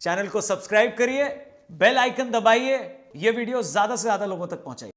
Channel को subscribe करिए, bell icon दबाइए, यह वीडियो ज्यादा से ज्यादा लोगों तक पहुंचाइए।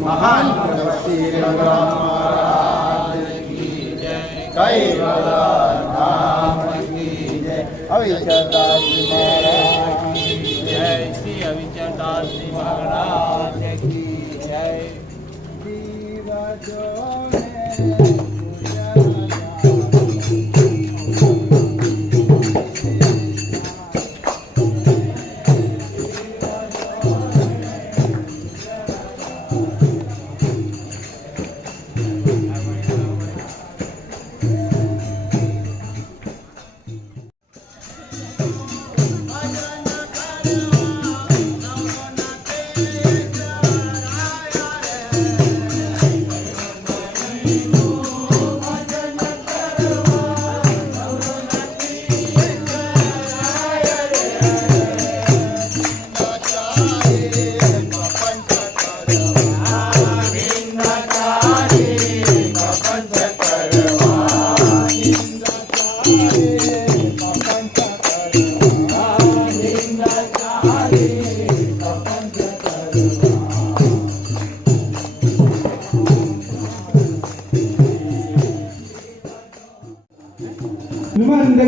महान तपस्वी रघुराम महाराज की जय, कैवल धाम की जय, अविचलदास महाराज की जय, श्री अविचलदास महाराज की जय।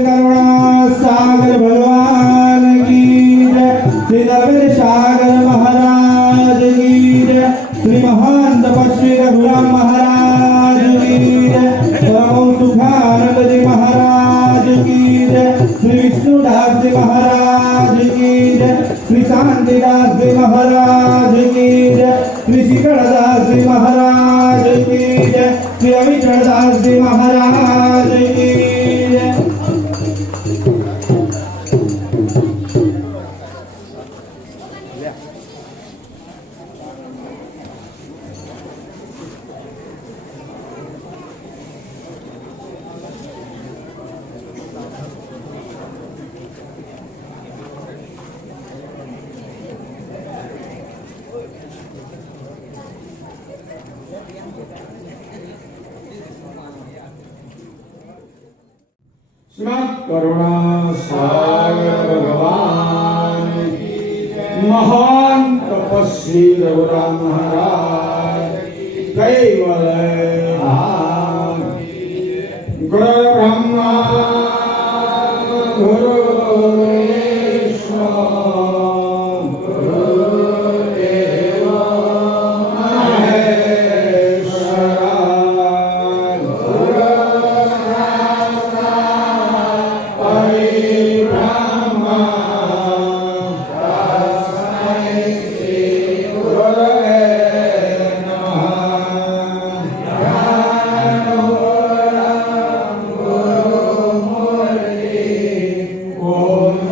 करुणा सागर भगवान की जय, श्री नरवीर सागर महाराज की जय, श्री महान तपस्वी रघुराम महाराज की जय, परम सुखानंद जी महाराज की जय, श्री विष्णुदास जी महाराज की जय, श्री शांतिदास जी महाराज की जय, श्री शिखरदास जी महाराज की जय, श्री अविचलदास जी महाराज की जय। करुणा सागर भगवान की जय, महान तपस्वी रघुराम महाराज कैवल धाम की जय। गुरु ब्रह्मा गुरु Om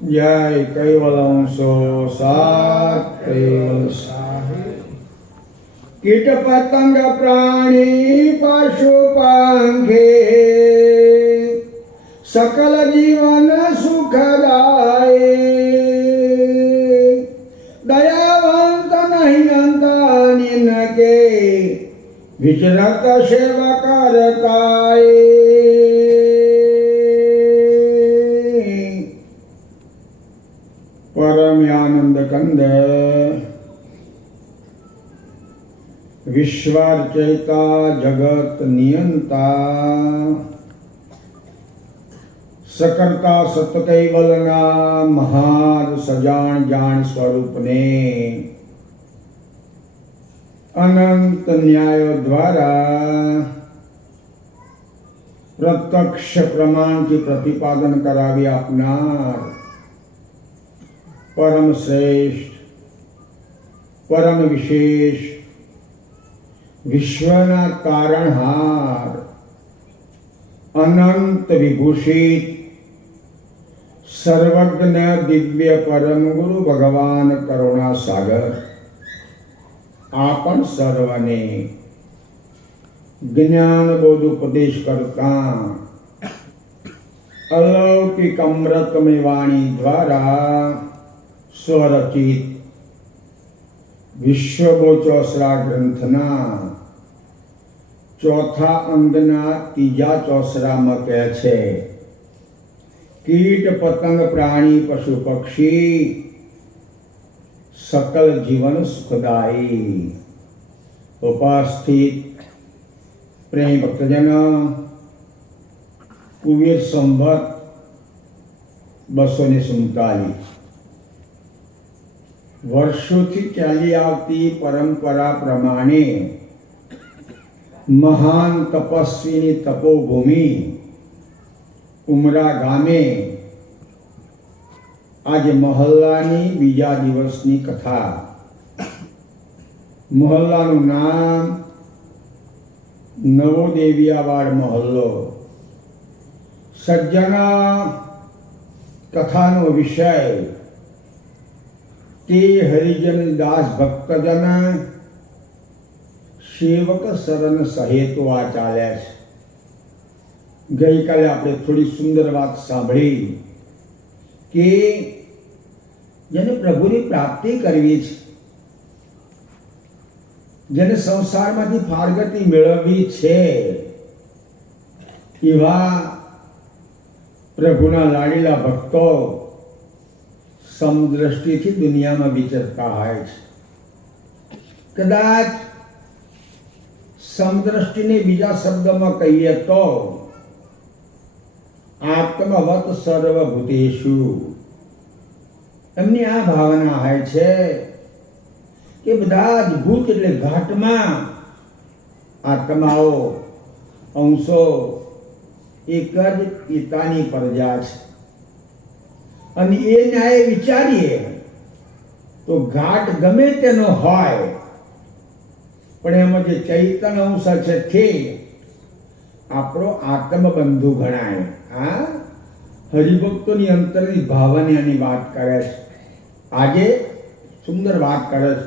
जय कैवलंसो सात कैवल कीट पतंग प्राणी पशु पंखे सकल जीवन सुखदायी दयावंत नहीं अंता निनके विचरत सेवा करताए परम आनंद कंद विश्वार्चयिता जगत नियंता सकर्ता सत कैवलना महार सजान जान स्वरूप ने अनंत न्याय द्वारा प्रत्यक्ष प्रमाण की प्रतिपादन करावी आपनार परम श्रेष्ठ परम विशेष विश्वना तारणहार अनंत विभूषित सर्वज्ञ दिव्य परम गुरु भगवान करुणा सागर आपण सर्वने ज्ञान बोध उपदेश करता અલૌકિક અમૃતમય વાણી દ્વારા સ્વરચિત વિશ્વબોચોસરા ગ્રંથના ચોથા અંગના ત્રીજા ચોસરામાં કહે છે, કીટ પતંગ પ્રાણી પશુ પક્ષી સકલ જીવન સુખદાયી. ઉપસ્થિત પ્રેમ ભક્તજન, કુવેર સંવત 247 વર્ષોથી ચાલી આવતી પરંપરા પ્રમાણે મહાન તપસ્વીની તપોભૂમિ ઉમરા ગામે આજે મહોલ્લાની બીજા દિવસની કથા. મહોલ્લાનું નામ નવોદેવિયાવાડ મહોલ્લો. સજ્જના કથાનો વિષય તે હરિજન દાસ ભક્તજન સેવક શરણ સહેતો આ ચાલ્યા છે. ગઈકાલે આપણે થોડી સુંદર વાત સાંભળી કે જેને પ્રભુની પ્રાપ્તિ કરવી છે, જેને સંસારમાંથી ફારગતી મેળવવી છે, એવા પ્રભુના લાડીલા ભક્તો સમદ્રષ્ટિથી દુનિયામાં વિચરતા હોય છે. કદાચ સમદ્રષ્ટિને બીજા શબ્દમાં કહીએ તો આત્મવત સર્વભૂતેષુ. એમની આ ભાવના હોય છે કે બધા જ ભૂત એટલે ઘાટમાં આત્માઓ અંશો એક જ પિતાની પ્રજા છે. અને એ ન્યાય વિચારીએ તો ઘાટ ગમે તેનો હોય, પણ એમાં જે ચૈતન્ય અંશ છે તે આપણો આત્મબંધુ ગણાય. આ હરિભક્તોની અંતરની ભાવનાની વાત કરે છે. આજે સુંદર વાત કરે છે.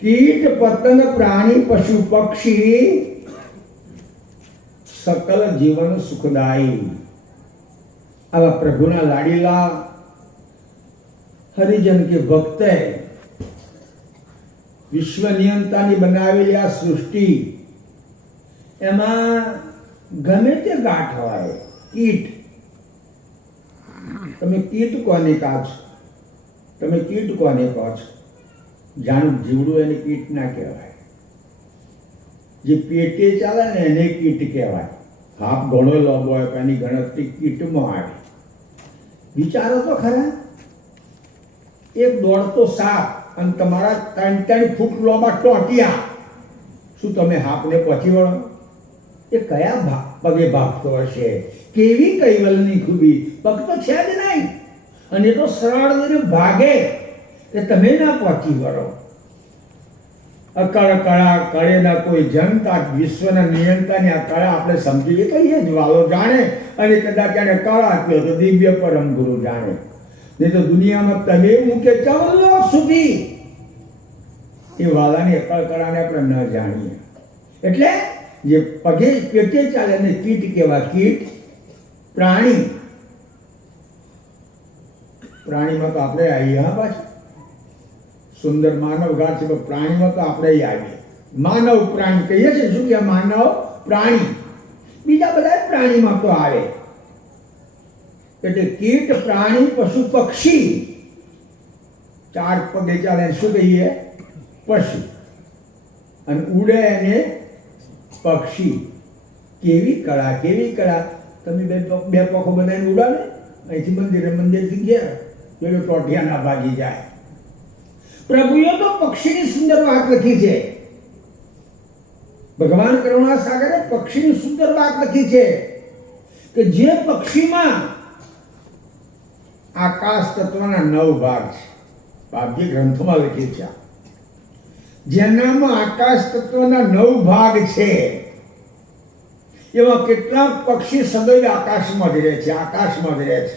કીટ પતંગ પ્રાણી પશુ પક્ષી સકલ જીવન સુખદાયી. આવા પ્રભુના લાડીલા હરિજન કે ભક્તે વિશ્વ નિયંતાની બનાવેલી આ સૃષ્ટિ, એમાં ગમે તે ગાંઠ હોય, કીટ. તમે કીટ કોને કહો છો? તમે કીટ કોને કહો છો? જાણું જીવડું એને કીટ ના કહેવાય. જે પેટે ચાલે ને એને કીટ કહેવાય. હાફ ઘણો લાંબો હોય પણ એની ગણતરી કીટમાં આવે. વિચારો તો ખરા, એક દોડતો સાપ અને તમારા 3 ફૂટ લાંબા ટોટિયા, શું તમે હાફને પહોંચી વળો? એ કયા પગે ભાગતો હશે? કેવી કૈવલની ખૂબી! પગ તો છે જ નહીં, અને એ તો સરળ રીતે ભાગે કે તમે ના પહોંચી વળો. અકળ કળા કળેના કોઈ જનતા, વિશ્વના નિયંતાની આ કળા આપણે સમજીએ તો એ જ વાલો જાણે, અને કદાચ એને કળા કહો તો દિવ્ય પરમ ગુરુ જાણે. નહીં તો દુનિયામાં તમે મૂકે ચવલ્લો સુધી એ વાલાની અકળ કળાને આપણે ન જાણીએ. એટલે જે પગે પેટે ચાલે એને કીટ કહેવાય. કીટ પ્રાણી. પ્રાણીમાં તો આપણે આવીએ. હા, પાછું સુંદર માનવ ગાત છે, પ્રાણીમાં તો આપણે આવીએ. માનવ પ્રાણી કહીએ છીએ. શું કે માનવ પ્રાણી? બીજા બધા પ્રાણીમાં તો આવે. એટલે કીટ પ્રાણી પશુ પક્ષી 4 પગે ચાલે શું કહીએ? પશુ. અને ઉડે એને પક્ષી. કેવી કળા, કેવી કળા! તમે બે પખો બનાવીને ઉડાડે, અહીંથી મંદિરથી ગયા પેલો ટોટિયા ના ભાગી જાય. પ્રભુએ તો પક્ષીની સુંદર વાત લખી છે. ભગવાન કરુણા સાગરે પક્ષીની સુંદર વાત લખી છે કે જે પક્ષીમાં આકાશ તત્વના 9 ભાગ છે. બાપજી ગ્રંથોમાં લખી છે. જેનામાં આકાશ તત્વના 9 ભાગ છે, એવા કેટલાક પક્ષી સદૈવ આકાશમાં જ રહે છે. આકાશમાં જ રહે છે.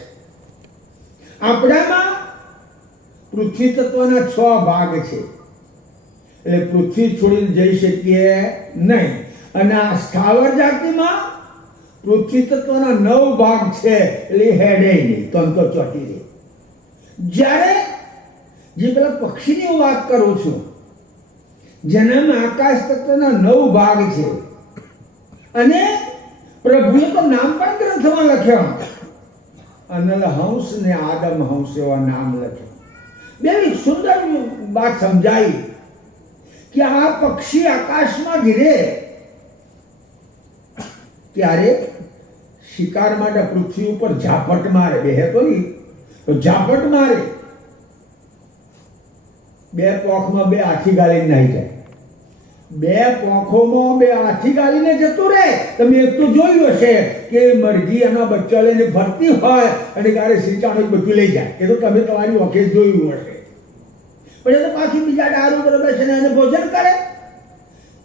આપણામાં પૃથ્વી તત્વના 6 ભાગ છે. એટલે પૃથ્વી છોડીને જઈ શકીએ નહીં. અને આ સ્થાવર જાતિમાં પૃથ્વી તત્વના 9 ભાગ છે એટલે હેડે નહીં તો ચોટી રહે. જ્યારે જે પેલા પક્ષીની હું વાત કરું છું, જેનામાં આકાશ તત્વના 9 ભાગ છે, અને પ્રભુએ તો નામ પણ ગ્રંથમાં લખ્યા, અનલ હંસ ને આદમ હંસ એવા નામ લખ્યા. બે સુંદર વાત સમજાઈ કે આ પક્ષી આકાશમાં ઘીરે ત્યારે શિકાર માટે પૃથ્વી ઉપર ઝાપટ મારે, બેહે તો નહીં તો ઝાપટ મારે, બે પોખમાં બે હાથી ગાલીને નાહી જાય, બે પોખોમાં બે હાથી ગાલીને જતું રહે. તમે એક તો જોયું હશે કે મરઘી એના બચ્ચા લઈને ફરતી હોય અને ગારે સિંચાણું બધું લઈ જાય, એ તો તમે તમારી વખતે જોયું હશે. પણ એ તો પાછી બીજા ડાળુ પર બેસીને એને ભોજન કરે.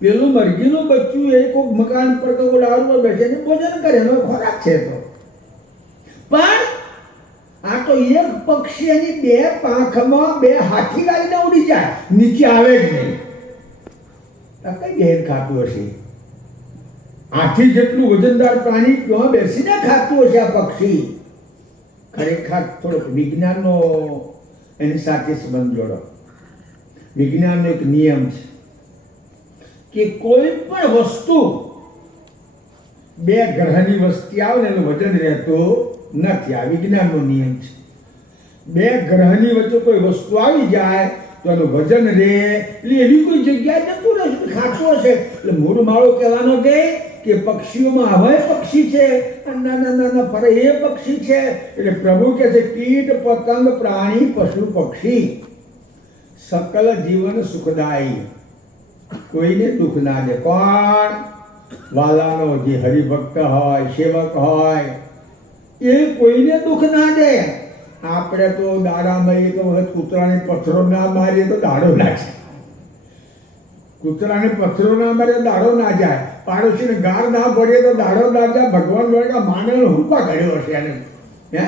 પેલું મરઘીનું બચ્ચું એ કોઈ મકાન પર કોઈ ડાળુ પર બેસીને ભોજન કરે, એનો ખોરાક છે. તો પણ આ તો એક પક્ષી એની બે પાંખમાં બે હાથી ગાલીને ઉડી જાય, નીચે આવે જ નહીં. કઈ ઘેર ખાતું હશે? હાથી જેટલું વજનદાર પ્રાણી ક્યાં બેસીને ખાતું હશે આ પક્ષી? ખરેખર થોડોક વિજ્ઞાનનો એની સાથે સંબંધ જોડો. વિજ્ઞાનનો એક નિયમ છે કે કોઈ પણ વસ્તુ બે ગ્રહની વસ્તી આવે ને એનું વજન રહેતું નથી. આ વિજ્ઞાનનો નિયમ છે. બે ગ્રહની વચ્ચે કોઈ વસ્તુ આવી જાય તો એનું વજન રહે, એટલે એવી કોઈ જગ્યાએ જતું રહેશે, ખાતું હશે. એટલે મૂળ માળો કહેવાનો કે પક્ષીઓમાં હવે પક્ષી છે, નાના નાના ફરે એ પક્ષી છે. એટલે પ્રભુ કહે છે કીટ પતંગ પ્રાણી પશુ પક્ષી સકલ જીવન સુખદાયી, કોઈને દુઃખ ના દે. કોણ? વાલાનો જે હરિભક્ત હોય, સેવક હોય, એ કોઈને દુઃખ ના દે. આપણે તો દાડામાં એક વખત કૂતરાને પથ્થરો ના મારીએ તો દાડો ના જાય, કૂતરાને પથ્થરો ના મારીએ દાડો ના જાય, પાડોશીને ગાર ના પડીએ તો દાડો ના જાય. ભગવાન જોડે માનવ હુંપા ઘડ્યો હશે એને. હે,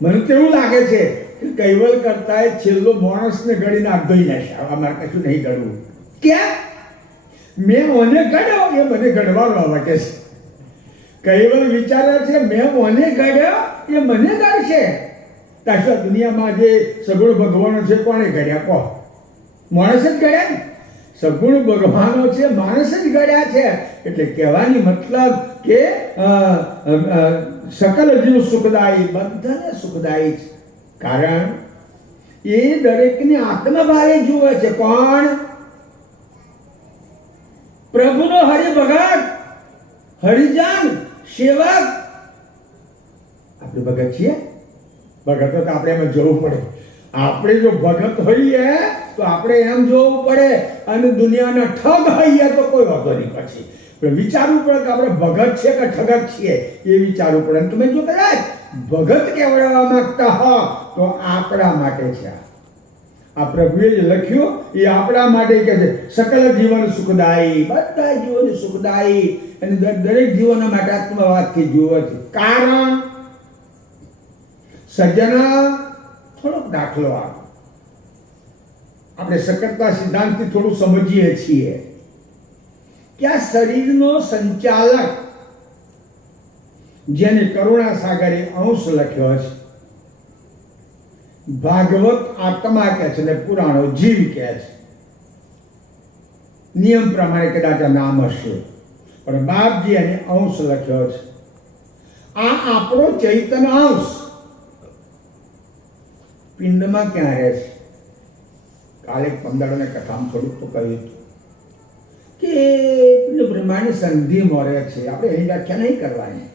મને તો એવું લાગે છે કે કૈવલ કરતા છેલ્લો માણસને ગળીને હાથ ધોઈ નાખ્યા. અમારે કશું નહીં ગળવું. ક્યાં? મેં મને ગળ્યો, એ મને ગળવાનો આવે છે. કૈવલ વિચારે છે મેં મને ગળ્યો, એ મને ગળશે. તાશા દુનિયામાં જે સગુણ ભગવાનો છે કોણે ગળ્યા? કહો. માણસ જ ગળ્યા ને. સગુણ ભગવાનો છે, માણસ જ ગળ્યા છે. એટલે કહેવાની મતલબ કે સકલ જીવ સુખદાયી, બધાને સુખદાયી છે. કારણ એ દરેકની આત્મભાવે જુએ છે. કોણ? પ્રભુનો હરિભગત, હરિજન, સેવક. આપણે ભગત છીએ? ભગત તો આપણે એમાં જવું પડે. આપણે જો ભગત હોઈએ તો આપણે એમ જોવું પડે, અને દુનિયાના ઠગ હોઈએ તો કોઈ વાંધો નહીં. પછી પણ વિચારવું પડે કે આપણે ભગત છે કે ઠગત છીએ, એ વિચારવું પડે. અને તમે જો કદાચ ભગત કહેવાડવા માંગતા હો તો આપણા માટે છે. આ પ્રભુએ જે લખ્યું એ આપણા માટે કહે છે સકલ જીવન સુખદાયી, બધા જીવન સુખદાયી. અને દરેક જીવન માટે આત્મવાદથી જુએ છે. કારણ સજ્જના થોડોક દાખલો આપો. આપણે સકળતા સિદ્ધાંતથી થોડું સમજીએ છીએ કે આ શરીરનો સંચાલક, જેને કરુણા સાગરે અંશ લખ્યો છે, ભાગવત આત્મા કહે છે ને પુરાણો જીવ કહે છે. નિયમ પ્રમાણે કદાચ નામ હશે, પણ બાપજી એને અંશ લખ્યો છે. આ આપણો ચૈતન્ય અંશ પિંડમાં ક્યાં રહે છે? કાલે 15 કથામાં થોડુંક તો કહ્યું હતું કે પિંડ બ્રહ્માંડની સંધિમાં રહે છે. આપણે એની વ્યાખ્યા નહીં કરવાની.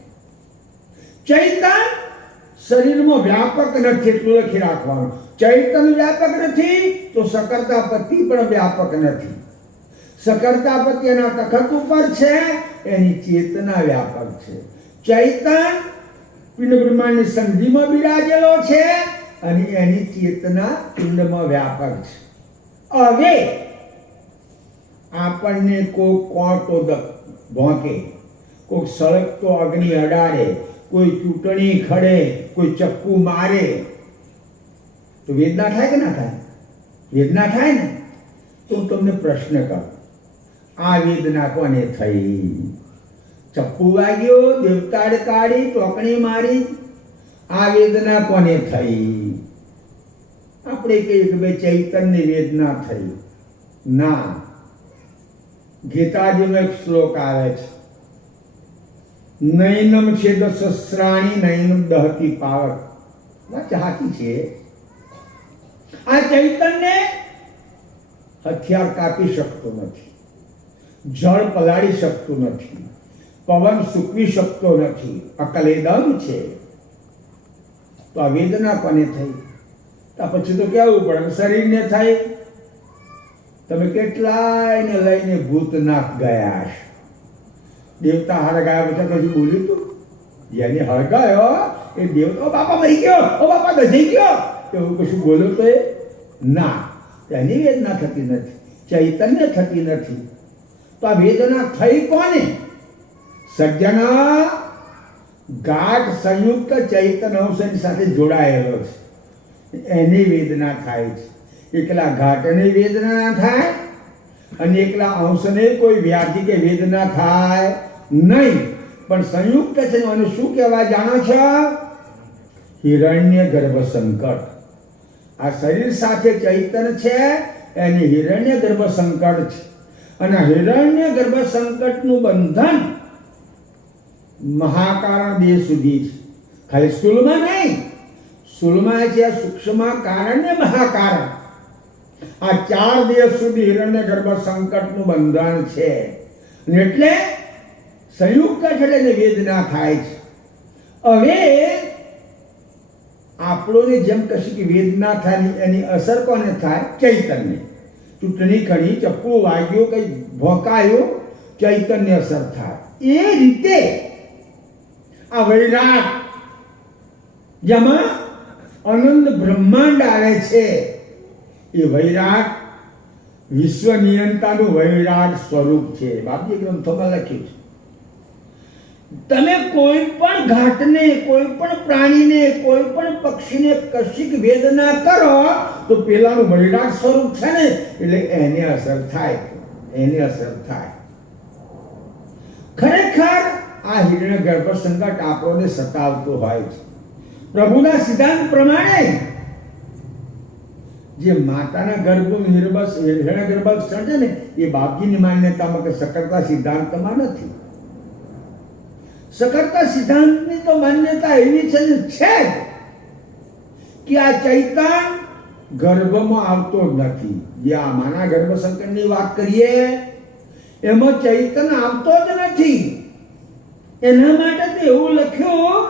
ચૈતન્ય શરીરમાં વ્યાપક નથી એટલું લખી રાખવાનું. ચૈતન્ય વ્યાપક નથી તો સકર્તાપતિ પણ વ્યાપક નથી. સકર્તાપતિ એના તખત ઉપર છે, એની ચેતના વ્યાપક છે. ચૈતન્ય પિંડ બ્રહ્માંડની સંધિમાં બિરાજેલો છે અને એની ચેતના પિંડમાં વ્યાપક છે. હવે આપણને કોઈ કોણતો ભોંકે, કોઈ સળગતો અગ્નિ અડાડે, કોઈ ચૂંટણી ખડે, કોઈ ચક્કુ મારે તો વેદના થાય કે ના થાય? વેદના થાય ને. તો હું તમને પ્રશ્ન કરું, આ વેદના કોને થઈ? ચપ્પુ વાગ્યો, દેવતાળ કાઢી, ટોકણી મારી, આ વેદના કોને થઈ? આપણે કહીએ કે ભાઈ ચૈતન્ય વેદના થઈ. ના, ગીતાજીનો એક શ્લોક આવે છે, નૈનમ છેદ શસ્ત્રાણી નૈનમ દહતી પાવક. વાત સાચી છે. આ ચૈતન્ય હથિયાર કાપી શકતું નથી, જળ પલાળી શકતું નથી, પવન સૂકવી શકતો નથી, અકલેદમ છે. તો આ વેદના કોને થઈ? તો પછી તો કહેવું પડે શરીરને થાય. તમે કેટલાયને લઈને ભૂતનાથ ગયા હશો. દેવતા હળગાયા પછી કશું બોલ્યું તું? જેને હળગાયો એ દેવતા બાપા મરી ગયો, ઓ બાપા ગજાઈ ગયો, એવું કશું બોલ્યો તો એ ના, એની વેદના થતી નથી, ચૈતન્ય થતી નથી. તો આ વેદના થઈ કોને? સજ્જના, ગાઢ સંયુક્ત ચૈતન્ય અંશની સાથે જોડાયેલો છે, એની વેદના થાય છે. એકલા ઘાટની વેદના ના થાય અને એકલા અંશને કોઈ વ્યાધિ કે વેદના થાય નહીં, પણ સંયુક્ત છે. અને શું કહેવાય જાણો છો? હિરણ્ય ગર્ભ સંકટ. આ શરીર સાથે ચૈતન્ય છે, એની હિરણ્ય ગર્ભ સંકટ છે. અને હિરણ્ય ગર્ભ સંકટનું બંધન મહાકારણ દેહ સુધી છે. ખાલી સ્થૂળમાં નહીં, સ્થૂળમાં છે સૂક્ષ્મ કારણ ને મહાકારણ. આ 4 દેહ સુધી હિરણ્ય ગર્ભ સંકટનું બંધન છે. એટલે સંયુક્ત છે એટલે વેદના થાય છે. હવે આપણોને જેમ કશી વેદના થાય એની અસર કોને થાય? ચૈતન્ય. ચૂંટણી કરી, ચપ્પુ વાગ્યું, કઈ ભોંકાયું, ચૈતન્ય અસર થાય. એ રીતે આ વૈરાગ જેમાં અનંત બ્રહ્માંડ આવે છે, એ વૈરાગ વિશ્વ નિયંતાનું વૈરાગ સ્વરૂપ છે. બાપજી ગ્રંથોમાં લખ્યું છે. તમે કોઈ પણ ઘાટને, કોઈ પણ પ્રાણીને, કોઈ પણ પક્ષીને કશીક વેદના કરો તો પેલાનું વૈરાગ સ્વરૂપ છે ને, એટલે એને અસર થાય, એને અસર થાય. ખરેખર આ હિરણ્ય ગર્ભ સંકટ આપણને સતાવતું હોય છે. પ્રભુના સિદ્ધાંત પ્રમાણે જે માતાના ગર્ભનું હિરણ્ય ગર્ભ સર્જે ને, એ બાપજીની માન્યતામાં કે સકળતા સિદ્ધાંતમાં નથી. સકળતા સિદ્ધાંતની તો માન્યતા એવી છે કે આ ચૈતન ગર્ભમાં આવતો જ નથી. જે આ માના ગર્ભ સંકટની વાત કરીએ એમાં ચૈતન આવતો જ નથી. એના માટે તો એવું લખ્યું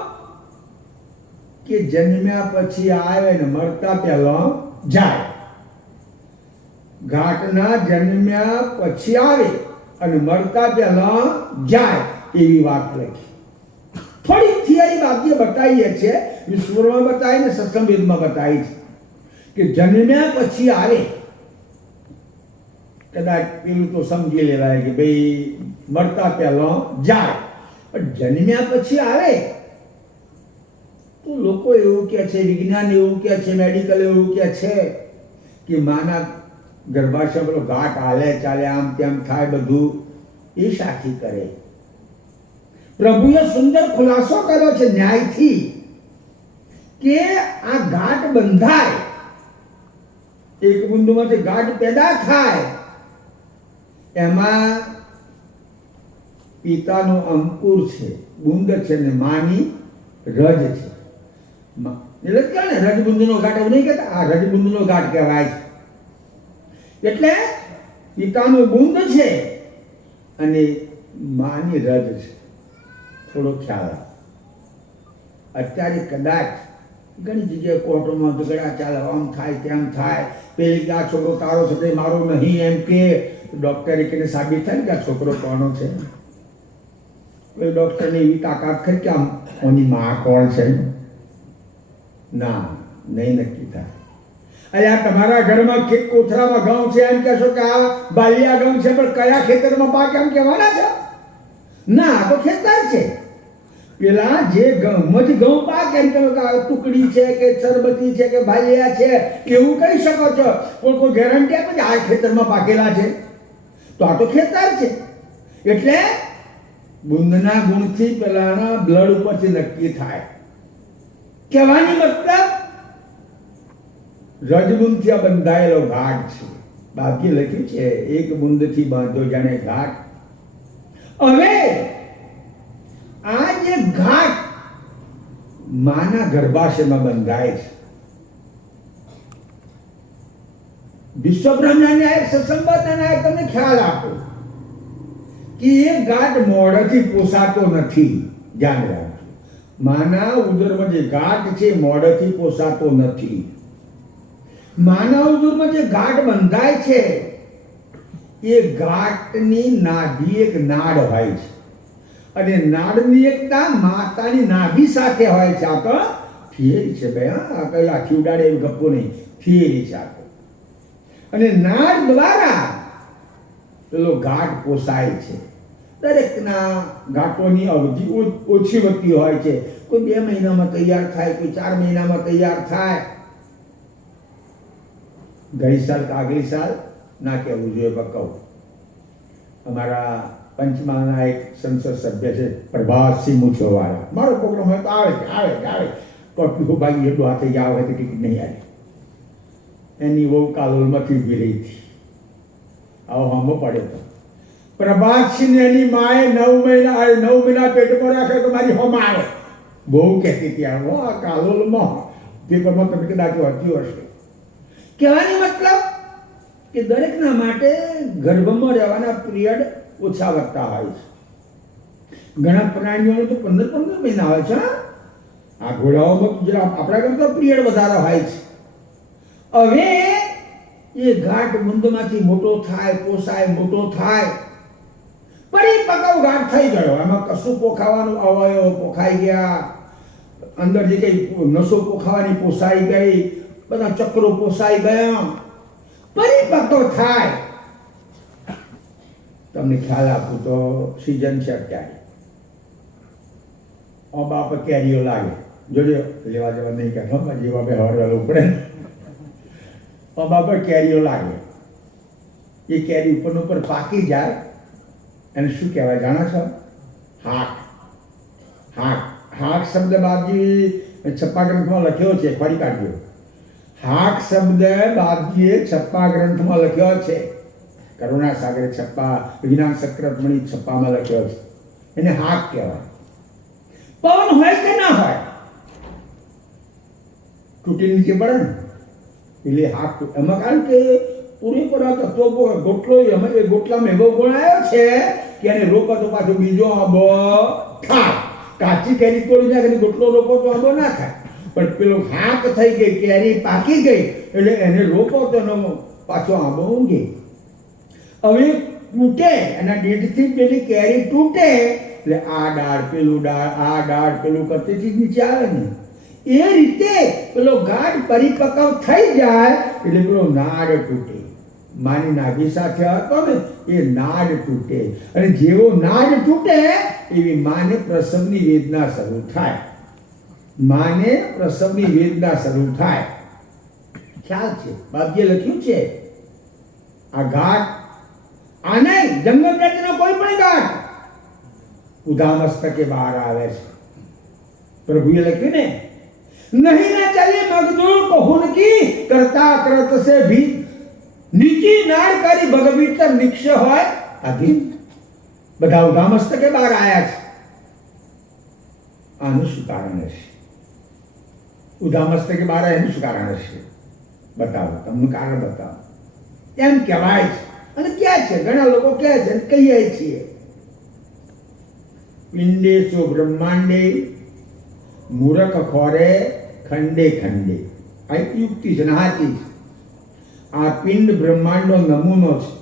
કે જન્મ્યા પછી આવે ને મરતા પહેલા જાય. ઘાટના જન્મ્યા પછી આવે અને મરતા પહેલા જાય, એવી વાત લખી. થોડી થિયરી બાપજીએ બતાવીએ છે, વિશ્વમાં બતાવી ને સત્સંગમાં બતાવી છે કે જન્મ્યા પછી આવે. કદાચ પેલું તો સમજી લેવાય કે ભાઈ મરતા પહેલા જાય, પણ જન્મ્યા પછી આવે તો લોકો એવું કહે છે, વિજ્ઞાન એવું કહે છે, મેડિકલ એવું કહે છે કે માના ગર્ભાશય પેલો ઘાટ હાલે ચાલે, આમ તેમ થાય, બધું એ સાથી કરે. પ્રભુએ સુંદર ખુલાસો કર્યો છે ન્યાયથી કે આ ઘાટ બંધાય, એક બિંદુમાંથી ઘાટ પેદા થાય, એમાં પિતાનો અંકુર છે, બુંદ છે, ને માની રજ છે. એટલે કે ને રજબુંદનો ઘાટ એવું નહીં કહેતા, આ રજબુંદનો ઘાટ કહેવાય છે. એટલે પિતાનું બુંદ છે અને માની રજ છે. થોડો ખ્યાલ આવે. અત્યારે કદાચ ઘણી જગ્યાએ કોર્ટોમાં ઝઘડા ચાલે, આમ થાય તેમ થાય, પેલી આ છોકરો તારો છે તે મારો નહીં એમ કે ડોક્ટરે કે સાબિત થાય ને કે આ છોકરો કોનો છે. કોઈ ડોક્ટરની એવી તાકાત ખરી કે આમ કોની માં કોણ છે? ના, નહીં નક્કી થાય. અરે તમારા ઘરમાં કોથરામાં ઘઉં છે એમ કહેશો કે આ બાલિયા ઘઉં છે, પણ કયા ખેતરમાં પાક એમ કહેવાના છે? ના, તો ખેતર છે. પેલા જે ઘઉં ઘઉં પાક એમ કહો કે ટુકડી છે કે સરબતી છે કે બાલિયા છે એવું કહી શકો છો, પણ કોઈ ગેરંટી આપે કે આ ખેતરમાં પાકેલા છે? તો આ તો ખેતર છે. એટલે બુંદના ગુણથી પેલાના બ્લડ ઉપરથી નક્કી થાય. કહેવાની મતલબ રજબુંદથી આ બંધાયેલો ઘાટ છે. બાકી લખ્યું છે એક બુંદથી બાંધો જાણે ઘાટ. હવે આ જે ઘાટ માના ગર્ભાશયમાં બંધાય છે. વિશ્વ બ્રહ્માંડ નાયક સત્સંગના નાયક તમને ખ્યાલ આપો કે એ ઘાટ મોઢેથી પોસાતો નથી. ધ્યાન રાખજો, માના ઉદરમાં જે ઘાટ છે મોઢેથી પોસાતો નથી. માનવ ઉદરમાં જે ઘાટ બંધાય છે એ ઘાટની નાભી એક નાડ હોય છે અને નાડની એકતા માતાની નાભી સાથે હોય છે. આ તો થિયરી છે ભાઈ, આ કઈ આખી ઉડાડે એવું ગપ્પો નહીં, થિયરી છે આ તો. અને નાડ દ્વારા પેલો ઘાટ પોસાય છે. દરેકના ઘાટોની અવધિ ઓછી વધતી હોય છે. કોઈ 2 મહિનામાં તૈયાર થાય, કોઈ 4 મહિનામાં તૈયાર થાય. ગઈ સાલ કે આગલી સાલ ના કહેવું જોઈએ પણ કહું, અમારા પંચમહાલના એક સંસદ સભ્ય છે પ્રભાતસિંહ મુછોવાળા, મારો પ્રોગ્રામ હોય તો આવે ટોપી ભાગી એટલું હાથે જ આવે તો ટિકિટ નહીં આવી. એની બહુ કાલોલમાંથી ઊભી રહી હતી. આવો હામો પડે તો પ્રભાતસિંહ એની માએ 9 મહિના પેટમાં રાખે તો મારી હોમ આવે. બહુ કહેતી હતી આ કાલોલમાં પેપરમાં તમે કદાચ વાંચ્યું હશે. કહેવાની મતલબ કે દરેકના માટે ગર્ભમાં રહેવાના પીરિયડ ઓછા વધતા હોય છે. ઘણા પ્રાણીઓને તો 15 મહિના હોય છે. આ ઘોડાઓમાં જરા આપણા કરતા પીરિયડ વધારે હોય છે. હવે એ ઘાટ બુંદમાંથી મોટો થાય, પોસાય, મોટો થાય, પરિપક્વ ઘાટ થઈ ગયો. એમાં કશું પોખાવાનું અવયવ પોખાઈ ગયા, અંદર જે કઈ નસો પોખાવાની પોસાઈ ગઈ, બધા ચક્રો પોસાઈ ગયા, પરિપક્વ થાય. તમને ખ્યાલ આપું તો સિઝન છે અત્યારે, બાપ કેરીઓ લાગે, જોજો લેવા જવા નહીં કહેતો, જેવા બે હવારે ઉપડે બાપ કેરીઓ લાગે. એ કેરી ઉપર પાકી જાય એને શું કહેવાય જાણો છો? હાક. હાક શબ્દ બાપજી છપ્પા ગ્રંથમાં લખ્યો છે, ફરી કાઢજો. હાક શબ્દ બાપજીએ છપ્પા ગ્રંથમાં લખ્યો છે. કરુણા સાગર છપ્પા, વિજ્ઞાન સક્રમણી છપ્પામાં લખ્યો છે. એને હાક કહેવાય. પવન હોય કે ના હોય, તૂટી નીચે પડે ને એટલે હાક. એમાં કારણ કે પૂરેપૂરા તત્વો ગોટલો એમાં એ ગોટલામાં એવો ગુણ આવ્યો છે કે એને રોકો તો પાછો બીજો આંબો થાય. કાચી કેરી તોડી નાખે ગોટલો રોકો તો આંબો ના થાય, પણ પેલો હાક થઈ ગઈ, કેરી પાકી ગઈ એટલે એને રોકો તો એનો પાછો આંબો ઊંઘે. હવે તૂટે, એના દીઠથી પેલી કેરી તૂટે એટલે આ ડાળ પેલું ડાળ, આ ડાળ પેલું કરતી નીચે આવે ને. એ રીતે પેલો ઘાટ પરિપક્વ થઈ જાય એટલે પેલો નાડ તૂટે. માની નાભી સાથે હતો ને એ નાડ તૂટે, અને જેવો નાડ તૂટે એવી માને પ્રસવની વેદના શરૂ થાય. માને પ્રસવની વેદના શરૂ થાય. ખ્યાલ છે, બાપજીએ લખ્યું છે આ ઘાટ. આ નહીં, જંગલ જાતિનો કોઈ પણ ઘાટ ઉધામસ્તકે બહાર આવે છે. પ્રભુએ લખ્યું ને, नहीं न चले मगदूर को हुनकी करता करत से भी નીચી નાળ કરી ભગવીતર નિક્ષ હોય અધીન. બધા ઉધામસ્તકે બહાર આવ્યા છે. આનું શું કારણ હશે? ઉધામસ્તકે બહાર એનું શું કારણ હશે? બતાવો, તમને કારણ બતાવો. એમ કહેવાય છે અને ક્યાં છે? ઘણા લોકો કહે છે, કહીએ છીએ પિંડેશો બ્રહ્માંડે મૂરખ ખોરે ખંડે ખંડે. આ યુક્તિ છે ને હાથી છે. આ પિંડ બ્રહ્માંડનો નમૂનો છે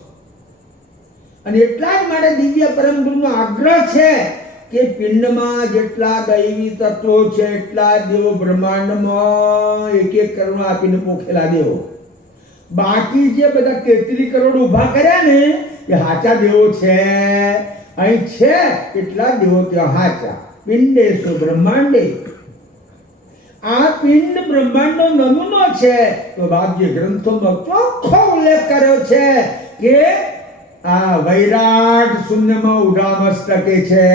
અને એટલા જ માટે દિવ્ય પરમ ગુરુનો આગ્રહ છે કે પિંડમાં જેટલા દૈવી તત્વો છે એટલા દેવો બ્રહ્માંડમાં એક એક કરોડ આપીને પોખેલા દેવો. બાકી જે બધા 33 કરોડ ઊભા કર્યા ને એ હાચા દેવો છે. અહીં છે એટલા દેવો ત્યાં હાચા. પિંડેશો બ્રહ્માંડે. આ પિંડ બ્રહ્માંડનો નમૂનો છે. તો બાપજી ગ્રંથોમાં ચોખ્ખો ઉલ્લેખ કર્યો છે કે આ વૈરાટ શૂન્યમાં ઉડા મસ્તકે છે.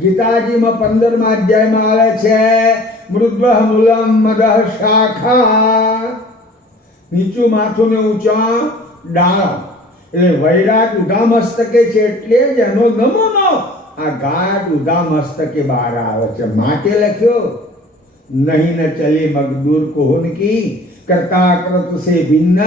ગીતાજીમાં 15મા અધ્યાયમાં આવે છે મૃદ્વઃ મૂલમ મદઃ શાખા, નીચું માથું ને ઊંચા ડાળ. એટલે વૈરાટ ઉધા મસ્તકે છે એટલે જ એનો નમૂનો આ ગાઢ ઉધા મસ્તકે બહાર આવે છે. માટે લખ્યો નહીં ન ચલી મગદૂર કોહન કી, કરતા કૃત સે ભિન્ન,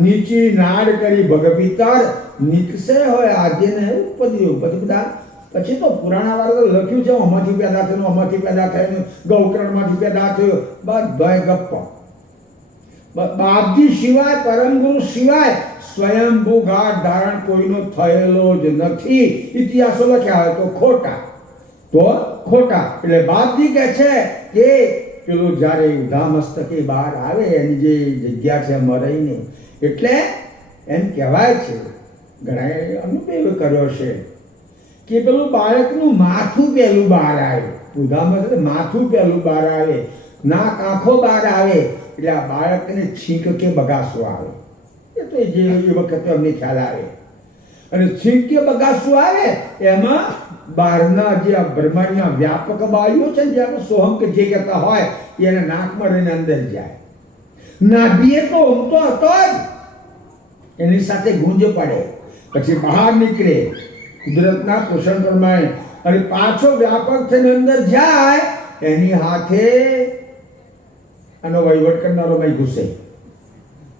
નીચી નાડ કરી ભગપિતર, નિકસે હોય આદ્ય ને ઉપદ્યો. બધા પછી તો પુરાણા વાળા લખ્યું છે આમાંથી પેદા થયું, આમાંથી પેદા થયું, ગૌકર્ણમાંથી પેદા થયું, બધાય ગપ્પા. બાપજી સિવાય, પરમ ગુરુ સિવાય સ્વયંભૂ ગાઢ ધારણ કોઈનો થયેલો જ નથી. ઇતિહાસો લખ્યા હોય તો ખોટા, તો ખોટા. એટલે બાપજી કહે છે કે પેલું જ્યારે ઉધા મસ્તકે બહાર આવે એની જે જગ્યા છે મરઈને, એટલે એમ કહેવાય છે, ઘણાએ અનુભવ કર્યો છે કે પેલું બાળકનું માથું પહેલું બહાર આવે. ઉધા મસ્તકે માથું પહેલું બહાર આવે, નાક આંખો બહાર આવે, એટલે આ બાળકને છીંક કે બગાસો આવે. એ તો જે એ વખતે અમને ખ્યાલ આવે. અને છીંક કે બગાસો આવે એમાં બહારના જે આ બ્રહ્માંડના વ્યાપક વાયુઓ છે ને, જે આપણે સોહમ કે જે કહેતા હોય એને નાકમાં રહીને અંદર જાય. નાભીએ તો ઊંઘતો હતો જ, એની સાથે ગુંજ પડે, પછી બહાર નીકળે કુદરતના પોષણ પ્રમાણે, અને પાછો વ્યાપક થઈને અંદર જાય. એની હાથે આનો વહીવટ કરનારો મય ઘૂસે,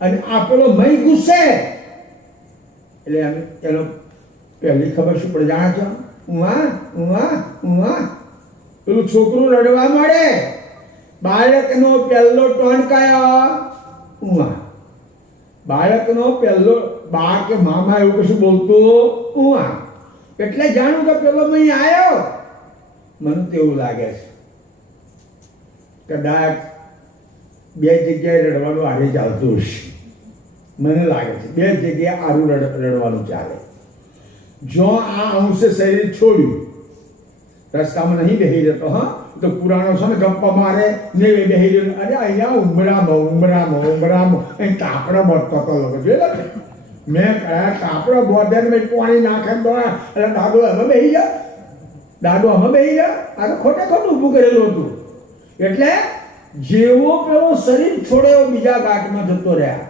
અને આપેલો મય ઘૂસે એટલે એનો પહેલી ખબર શું પડે જાણે છો? ઉવા ઉવા ઉવા. પેલું છોકરું રડવા મળે, બાળકનો પહેલો ટોન કયો? ઉવા. બાળકનો પહેલો બા કે મામા એવું કશું બોલતું ઉવા, એટલે જાણું કે પેલો મય આવ્યો. મને તો એવું લાગે છે કદાચ બે જગ્યાએ રડવાનું આરે ચાલતું હશે. મને લાગે છે બે જગ્યાએ આરું રડવાનું ચાલે. જો આ અંશે શરીર છોડ્યું, રસ્તામાં નહીં બેસી જતો, હા તો પુરાણો છે ને ગપ્પા મારે ને બેસી જતો, અરે અહીંયા ઉમરામાં અહીં કાપડો બોધતો હતો લોકો જોઈ. મેં કયા કાપડો બોધે ને પાણી નાખે એટલે દાદો અમે બેસી જા, દાદો અમે બેસી જા. આ તો ખોટે ખોટું ઊભું કરેલું હતું. એટલે જેવો પેલો શરીર છોડ્યો બીજા ઘાટમાં જતો રહ્યા,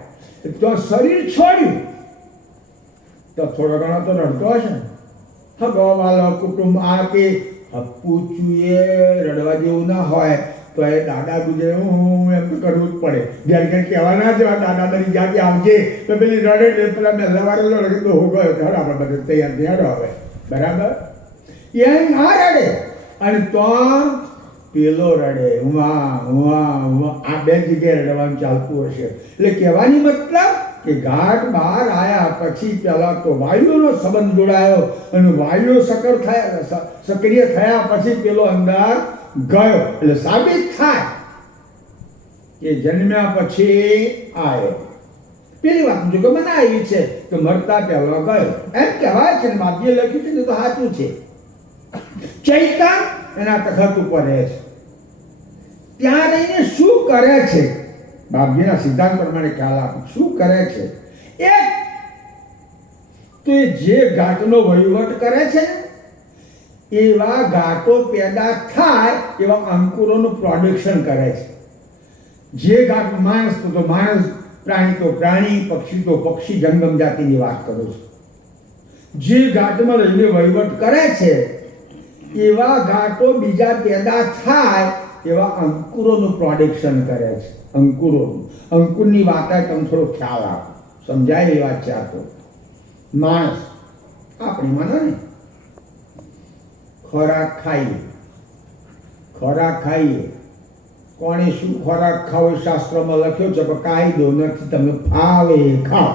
તો શરીર છોડ્યું તો થોડો ઘણો તો રડતો હશે ને. હગવાલો કુટુંબ આ કે પૂછ્યું એ રડવા જેવું ના હોય તો એ દાદા ગુજરે હું એમ તો કરવું જ પડે. ઘેર ઘેર કહેવા ના જવા દાદા તારી જાતે આવજે તો પેલી રડે ને પેલા મેં સવારેલો રડે તો હું ગયો ચાલો આપણે બધે તૈયાર થયા હવે બરાબર. એમ ના રડે અને તો પેલો રડે ઉમા ઉમા ઉમા. આ બે જગ્યાએ રડવાનું ચાલતું હશે. એટલે કહેવાની મતલબ કે ઘાટ બહાર આવ્યા પછી પહેલા તો વાયુનો સંબંધ જોડાયો, અને વાયુ સક્રિય થયા પછી પેલો અંદર ગયો. એટલે સાબિત થાય કે જન્મ્યા પછી આવ્યો. પેલી વાત જો કે મને આવી છે કે મરતા પહેલા ગયો એમ કહેવાય છે ને. બાપજીએ લખ્યું છે ને તો સાચું છે. ચૈતા એના તખત ઉપર રહે છે, ત્યાં રહીને શું કરે છે? બાપજીના સિદ્ધાંત પ્રમાણે ખ્યાલ આપું શું કરે છે. એક તો એ જે ઘાટનો વહીવટ કરે છે એવા ઘાટો પેદા થાય એવા અંકુરોનું પ્રોડક્શન કરે છે. જે ઘાટ માણસ તો માણસ, પ્રાણી તો પ્રાણી, પક્ષી તો પક્ષી, જંગમ જાતિની વાત કરું છું. જે ઘાટમાં રહીને વહીવટ કરે છે એવા ઘાટો બીજા પેદા થાય એવા અંકુરોનું પ્રોડક્શન કરે છે. અંકુરની વાત તમે થોડો ખ્યાલ આપો, સમજાય એ વાત છે. આ તો માણસ આપણી માનો ને ખોરાક ખાઈએ, કોણે શું ખોરાક ખાવો શાસ્ત્રમાં લખ્યો છે પણ કાયદો નથી, તમે ફાવે ખાઓ.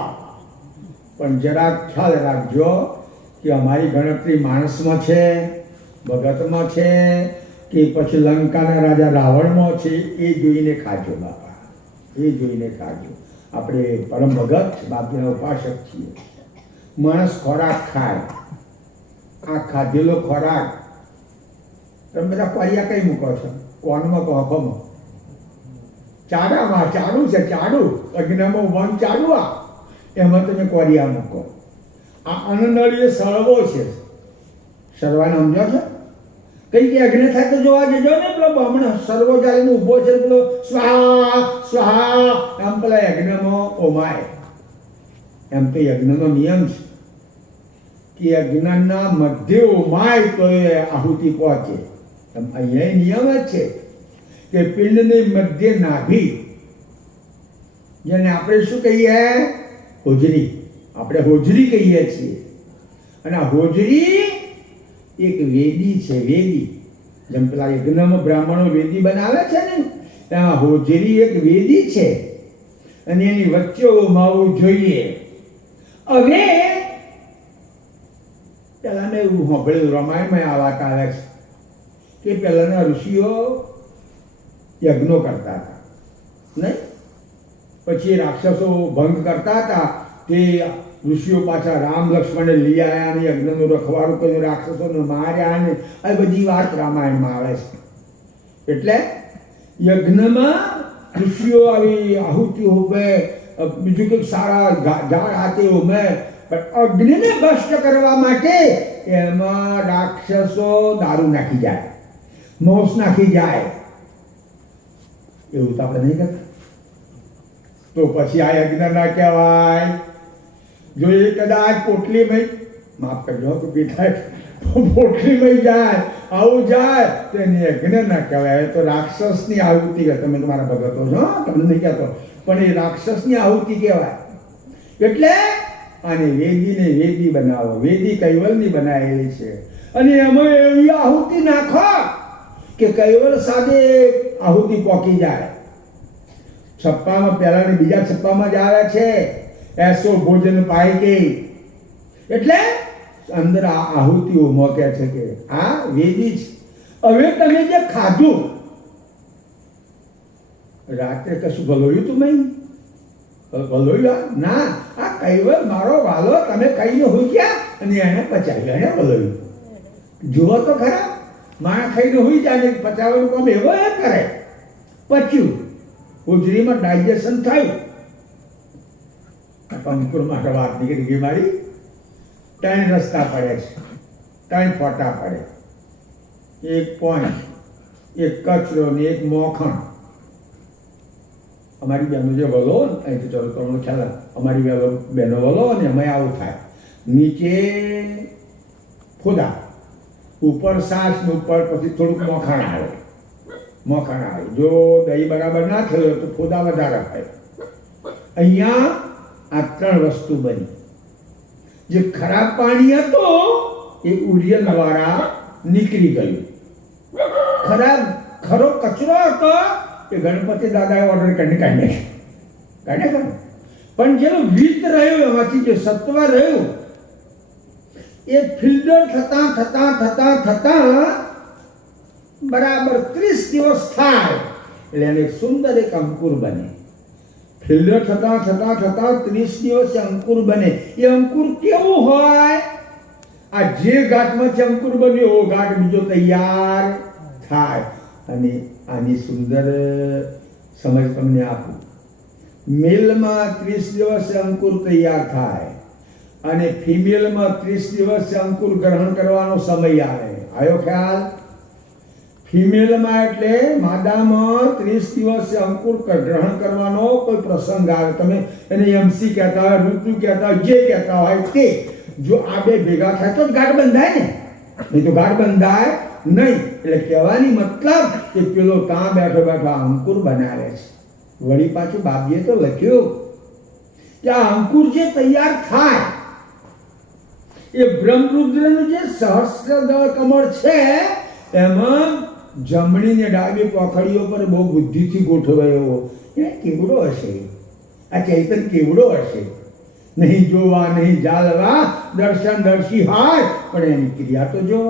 પણ જરાક ખ્યાલ રાખજો કે અમારી ગણતરી માણસમાં છે, ભગતમાં છે કે પછી લંકાના રાજા રાવણમાં છે. એ જોઈને ખાજો બાપા, એ જોઈને ખાજો. આપણે પરમ ભગત બાપજીના ઉપાસક છીએ. માણસ ખોરાક ખાય, આ ખાધેલો ખોરાક તમે બધા કોરિયા કઈ મૂકો છો? કોનમાં કહો આંખોમાં? ચાડામાં. ચાડું છે, ચાડું અગ્નિમાં વન ચાડું, એમાં તમે કોરિયા મૂકો. આ અનનળી એ સળવો છે. સળવાને સમજો છો? કઈ યજ્ઞ થાય તો જોવા જજો ને, પેલો બમણો સર્વો ચાલીને ઊભો છે, પેલો સ્વાહા સ્વાહા આમ પેલા યજ્ઞમાં ઓમાય. એમ તો યજ્ઞનો નિયમ છે કે યજ્ઞના મધ્ય ઓમાય તો એ આહુતિ પહોંચે. અહીંયા નિયમ જ છે કે પિંડની મધ્ય નાભી, જેને આપણે શું કહીએ? હોજરી. આપણે હોજરી કહીએ છીએ. અને આ હોજરી એક વેદી છે. વેદી જેમ પેલા યજ્ઞમાં બ્રાહ્મણો વેદી બનાવે છે ને, ત્યાં હોજરી એક વેદી છે અને એની વચ્ચે હોમાવું જોઈએ. હવે પેલા મેં એવું સાંભળ્યું, રામાયણમાં આ વાત આવે છે કે પહેલાના ઋષિઓ યજ્ઞો કરતા હતા નહીં, પછી રાક્ષસો ભંગ કરતા હતા. તે ઋષિઓ પાછા રામ લક્ષ્મણને લઈ આવ્યા અને યજ્ઞનું રખવાડું કર્યું, રાક્ષસોને માર્યા, અને આ બધી વાત રામાયણમાં આવે છે. એટલે યજ્ઞમાં ઋષિઓ આવી આહુતિ હોમે, બીજું કંઈક સારા ઝાડ હાથે હોમે, પણ અગ્નિને ભસ્ટ કરવા માટે એમાં રાક્ષસો દારૂ નાખી જાય, માંસ નાખી જાય. એવું તો આપણે નહીં કરતા. તો પછી આ યજ્ઞ ના કહેવાય. જો એ કદાચ પોટલીમાં, માફ કરજો તો પીઠાય, પોટલીમાં જાય, આવું જાય તો એને યજ્ઞ ના કહેવાય. તો રાક્ષસની આહુતિ, તમે તમારા ભગતો છો, તમને નહીં કહેતો, પણ એ રાક્ષસની આહુતિ કહેવાય. એટલે આને વેદીને વેદી બનાવો. વેદી કૈવલની બનાવેલી છે અને એમાં એવી આહુતિ નાખો કે કૈવલ સાથે આહુતિ પોકી જાય. છપ્પામાં પહેલા ને બીજા છપ્પામાં જ આવે છે, એસો ભોજન પાય કે. એટલે અંદર આ આહુતિઓ મોકે છે કે આ વેદી છે. હવે તમે જે ખાધું, રાત્રે કશું ભલોયું તું નહીં? ભલોયું ના, આ કૈવલ મારો વાલો તમે ખાઈને હોઈ ગયા અને એને પચાવ્યું, એને ભલોયું. જુઓ તો ખરા, માણસ ખાઈને હોઈ જાય ને પચાવવાનું કામ એવો એ કરે. પચ્યું, હોજરીમાં ડાયજેશન થયું. કંકુર માટે વાત નીકળી ગઈ મારી. 3 રસ્તા પડે છે, 3 ફોટા પડે. એક પોઈન્ટ, એક કચરો ને એક મોખણ. અમારી બહેનો જે વલો ને, અહીં તો ચલો તમને ખ્યાલ, અમારી બહેનો વલો ને અમે આવું થાય. નીચે ખોદા, ઉપર સાસ ને ઉપર પછી થોડુંક મોખણ આવે. મોખણ આવે. જો દહીં બરાબર ના થયો તો ખોદા વધારે થાય. અહીંયા આ 3 વસ્તુ બની. જે ખરાબ પાણી હતો એ ઉરિયન દ્વારા નીકળી ગયું. ખરો કચરો હતો એ ગણપતિ દાદાએ ઓર્ડર કરીને કાઢ્યા. પણ જેનો વિત રહ્યો, એમાંથી જે સત્વ રહ્યું, એ ફિલ્ટર થતા બરાબર 30 દિવસ થાય એટલે એને સુંદર એક અંકુર બને. ફિલ્ટર થતા 30 દિવસે અંકુર બને. એ અંકુર કેવું હોય? આ જે ઘાટમાંથી અંકુર બન્યો એવો ઘાટ બીજો તૈયાર થાય. અને આની સુંદર સમજ તમને આપું. મેલમાં 30 દિવસે અંકુર તૈયાર થાય અને ફિમેલમાં 30 દિવસે અંકુર ગ્રહણ કરવાનો સમય આવે. આવ્યો ખ્યાલ? ફિમેલમાં એટલે માદામાં 30 દિવસે અંકુર ગ્રહણ કરવાનો કોઈ પ્રસંગ આવે. તમે એને એમસી કહેતા હોય, ઋતુ કહેતા હોય, જે કહેતા હોય તે. જો આ બે ભેગા થાય તો ગાંઠ બંધાય ને, નહીં તો ગાંઠ બંધાય નહીં. એટલે કહેવાની મતલબ કે પેલો ત્યાં બેઠો અંકુર બનાવે છે. વળી પાછું બાપજીએ તો લખ્યું કે આ અંકુર જે તૈયાર થાય એ બ્રહ્મરુદ્રનું જે સહસ્રદળ કમળ છે એમાં જમણી ને ડાબી પોખડીઓ પર બહુ બુદ્ધિથી ગોઠવાયો. એ કેવડો હશે? આ ચૈતન્ય કેવડો હશે? નહીં જોવા, નહીં જાળવા, દર્શનદર્શી હોય, પણ એની ક્રિયા તો જો.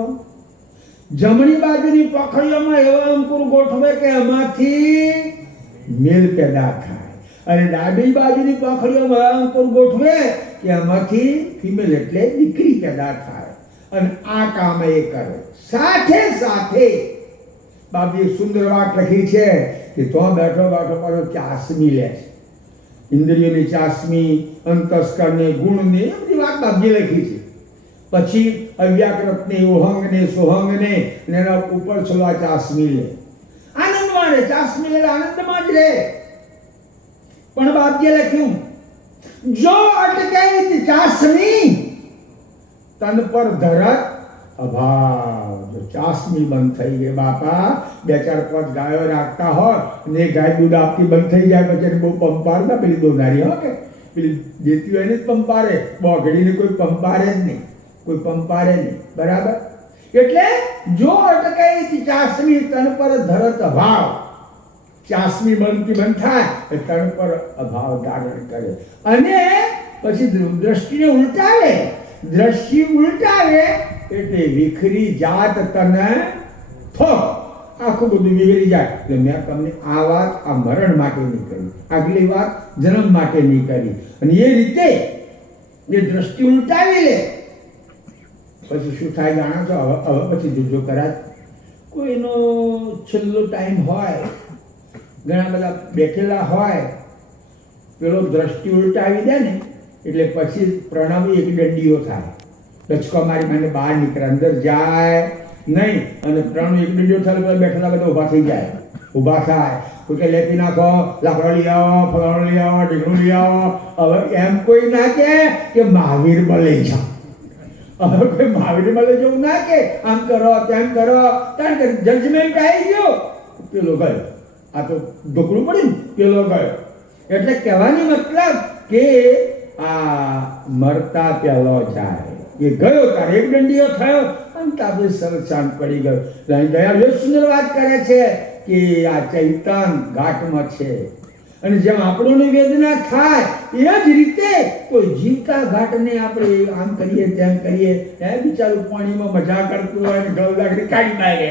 જમણી બાજુની પોખડીઓમાં એવો અંકુર ગોઠવે કે એમાંથી મેલ પેદા થાય, અને ડાબી બાજુની પોખડીઓમાં અંકુર ગોઠવે કે એમાંથી ફિમેલ એટલે દીકરી પેદા થાય. અને આ કામ એ કરે. સાથે સાથે બાપજીએ સુંદર વાત લખી છે કે તો બેઠો પાછો ચાસમી લે છે. ઇન્દ્રિયોની ચાસમી, અંતસ્કરને, ગુણને, એ બધી વાત બાપજી લખી છે. પછી અવ્યાકૃતને ઓહંગને સોહંગને ને એના ઉપર છલો આ ચાસમી લે, આનંદમાં રહે. ચાસમી લે આનંદમાં જ રહે. પણ બાપજીએ લખ્યું જો અટકે ચાસમી તન પર ધરત અભાવ. જો ચાસમી બંધ થઈ ગઈ બાપા, 2-4-5 ગાયો રાખતા હોય ને ગાય દૂધ આપતી બંધ થઈ જાય પછી એને બહુ પંપાર ના પેલી દોનારી હો કે પેલી દેતી હોય ને જ પંપારે, બોગડીને કોઈ પંપારે જ નહીં, કોઈ પંપારે નહીં. બરાબર. એટલે જો અટકે ચાસમી તન પર ધરત અભાવ. ચાસમી બંધ થાય તન પર અભાવ ધારણ કરે અને પછી દ્રષ્ટિને ઉલટાવે. દ્રષ્ટિ ઉલટાવે એટલે વિખરી જાત તને થોક, આખું બધું વિખરી જાય. એટલે મેં તમને આ વાત આ મરણ માટે નહીં કરી, આગલી વાત જન્મ માટે નહીં કરી. અને એ રીતે એ દ્રષ્ટિ ઉલટાવી લે પછી શું થાય જાણો છો? હવે પછી જોજો કરાય. કોઈનો છેલ્લો ટાઈમ હોય, ઘણા બધા બેઠેલા હોય, પેલો દ્રષ્ટિ ઉલટાવી દે ને એટલે પછી પ્રણવ એક દંડીઓ થાય. લચકો મારી મને બહાર નીકળે, અંદર જાય નહીં. અને પ્રણવ એક દંડીઓ થાય બેઠેલા બધા ઊભા થઈ જાય, ઊભા થાય. કોઈ કે લેપી નાખો, લાકડો લઈ આવો, ફલાણો લઈ આવો, ઢીકણું લઈ આવો. હવે એમ કોઈ ના કે મહાવીર મળે છે. હવે કોઈ મહાવીર મળે જવું ના કે આમ કરો તેમ કરો, કારણ કે જજમેન્ટ આવી ગયો. પેલો ગયો, આ તો ઢોકળું પડ્યું, પેલો ગયો. એટલે કહેવાની મતલબ કે આ મરતા પહેલો જાય. એ ગયો તારે એક દંડીઓ થયો અને તાપે સરસ શાંત પડી ગયો. દયા બહુ સુંદર વાત કરે છે કે આ ચૈતન ઘાટમાં છે અને જેમ આપણને વેદના થાય એ જ રીતે કોઈ જીવતા ઘાટને આપણે આમ કરીએ તેમ કરીએ, એ બિચારું પાણીમાં મજા કરતું હોય ને ગળદાકડી કાઢી મારે.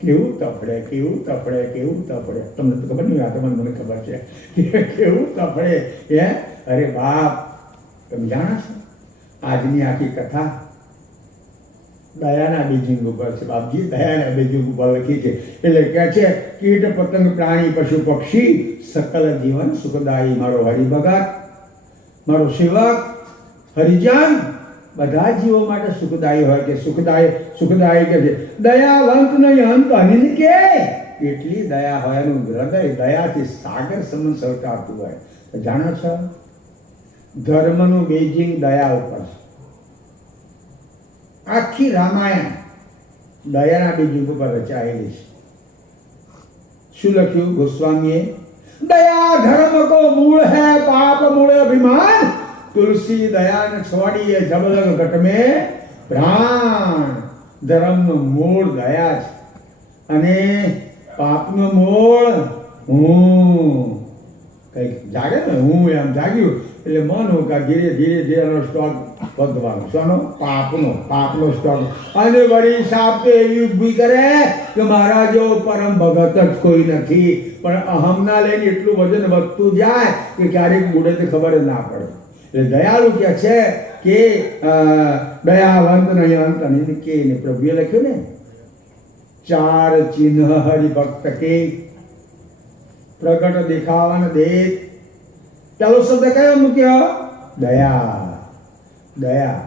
કેવું તફડે, કેવું તફડે, કેવું તફડે. તમને તો ખબર નહીં, આ તો મને ખબર છે કે કેવું તફડે. હે અરે બાપ, તમે જાણો છો આજની આખી કથા દયાના બીજિંગ ઉપર છે. બાપજી દયાના બીજિંગ ઉપર લખી છે. એટલે કહે છે કીટ પતંગ પ્રાણી પશુ પક્ષી સકલ જીવન સુખદાયી. મારો હરિભગત, મારો સેવક, હરિજન બધા જીવો માટે સુખદાયી હોય કે સુખદાયી કે છે. દયાવંત નહીં અંત અનિંદ કે એટલી દયા હોય, એનું હૃદય દયાથી સાગર સમાન સળકાતું હોય. તો જાણો છો ધર્મનું બેઝિંગ દયા ઉપર છે. આખી રામાયણ દયાના બીજ ઉપર રચાયેલી છે. શું લખ્યું ગોસ્વામીએ? દયા ધર્મ કો મૂળ હૈ, પાપ મૂળ અભિમાન, તુલસી દયાને છોડીએ જબલગ ઘટ में પ્રાણ. ધર્મનું મૂળ દયા છે અને પાપનું મૂળ હું. કંઈક જાગે ને હું એમ જાગ્યું એટલે મન કે ધીરે ધીરે ધીરે સ્ટોક વધવાનો. શાનો? પાપનો સ્ટોક. અને વળી સાપ તો એવી ઊભી કરે કે મારા જેવો પરમ ભગત જ કોઈ નથી, પણ અહમના લઈને એટલું વજન વધતું જાય કે ક્યારેક બુડે તો ખબર જ ના પડે. એટલે દયાળુ કે છે કે દયાવંત નહીં અંત અનિંદ કે. પ્રભુએ લખ્યું ને 4 ચિહ્ન હરિભક્ત કે પ્રગટ દેખાવાના દેખ. ચાલો શબ્દ કયો મૂક્યો? દયા. દયા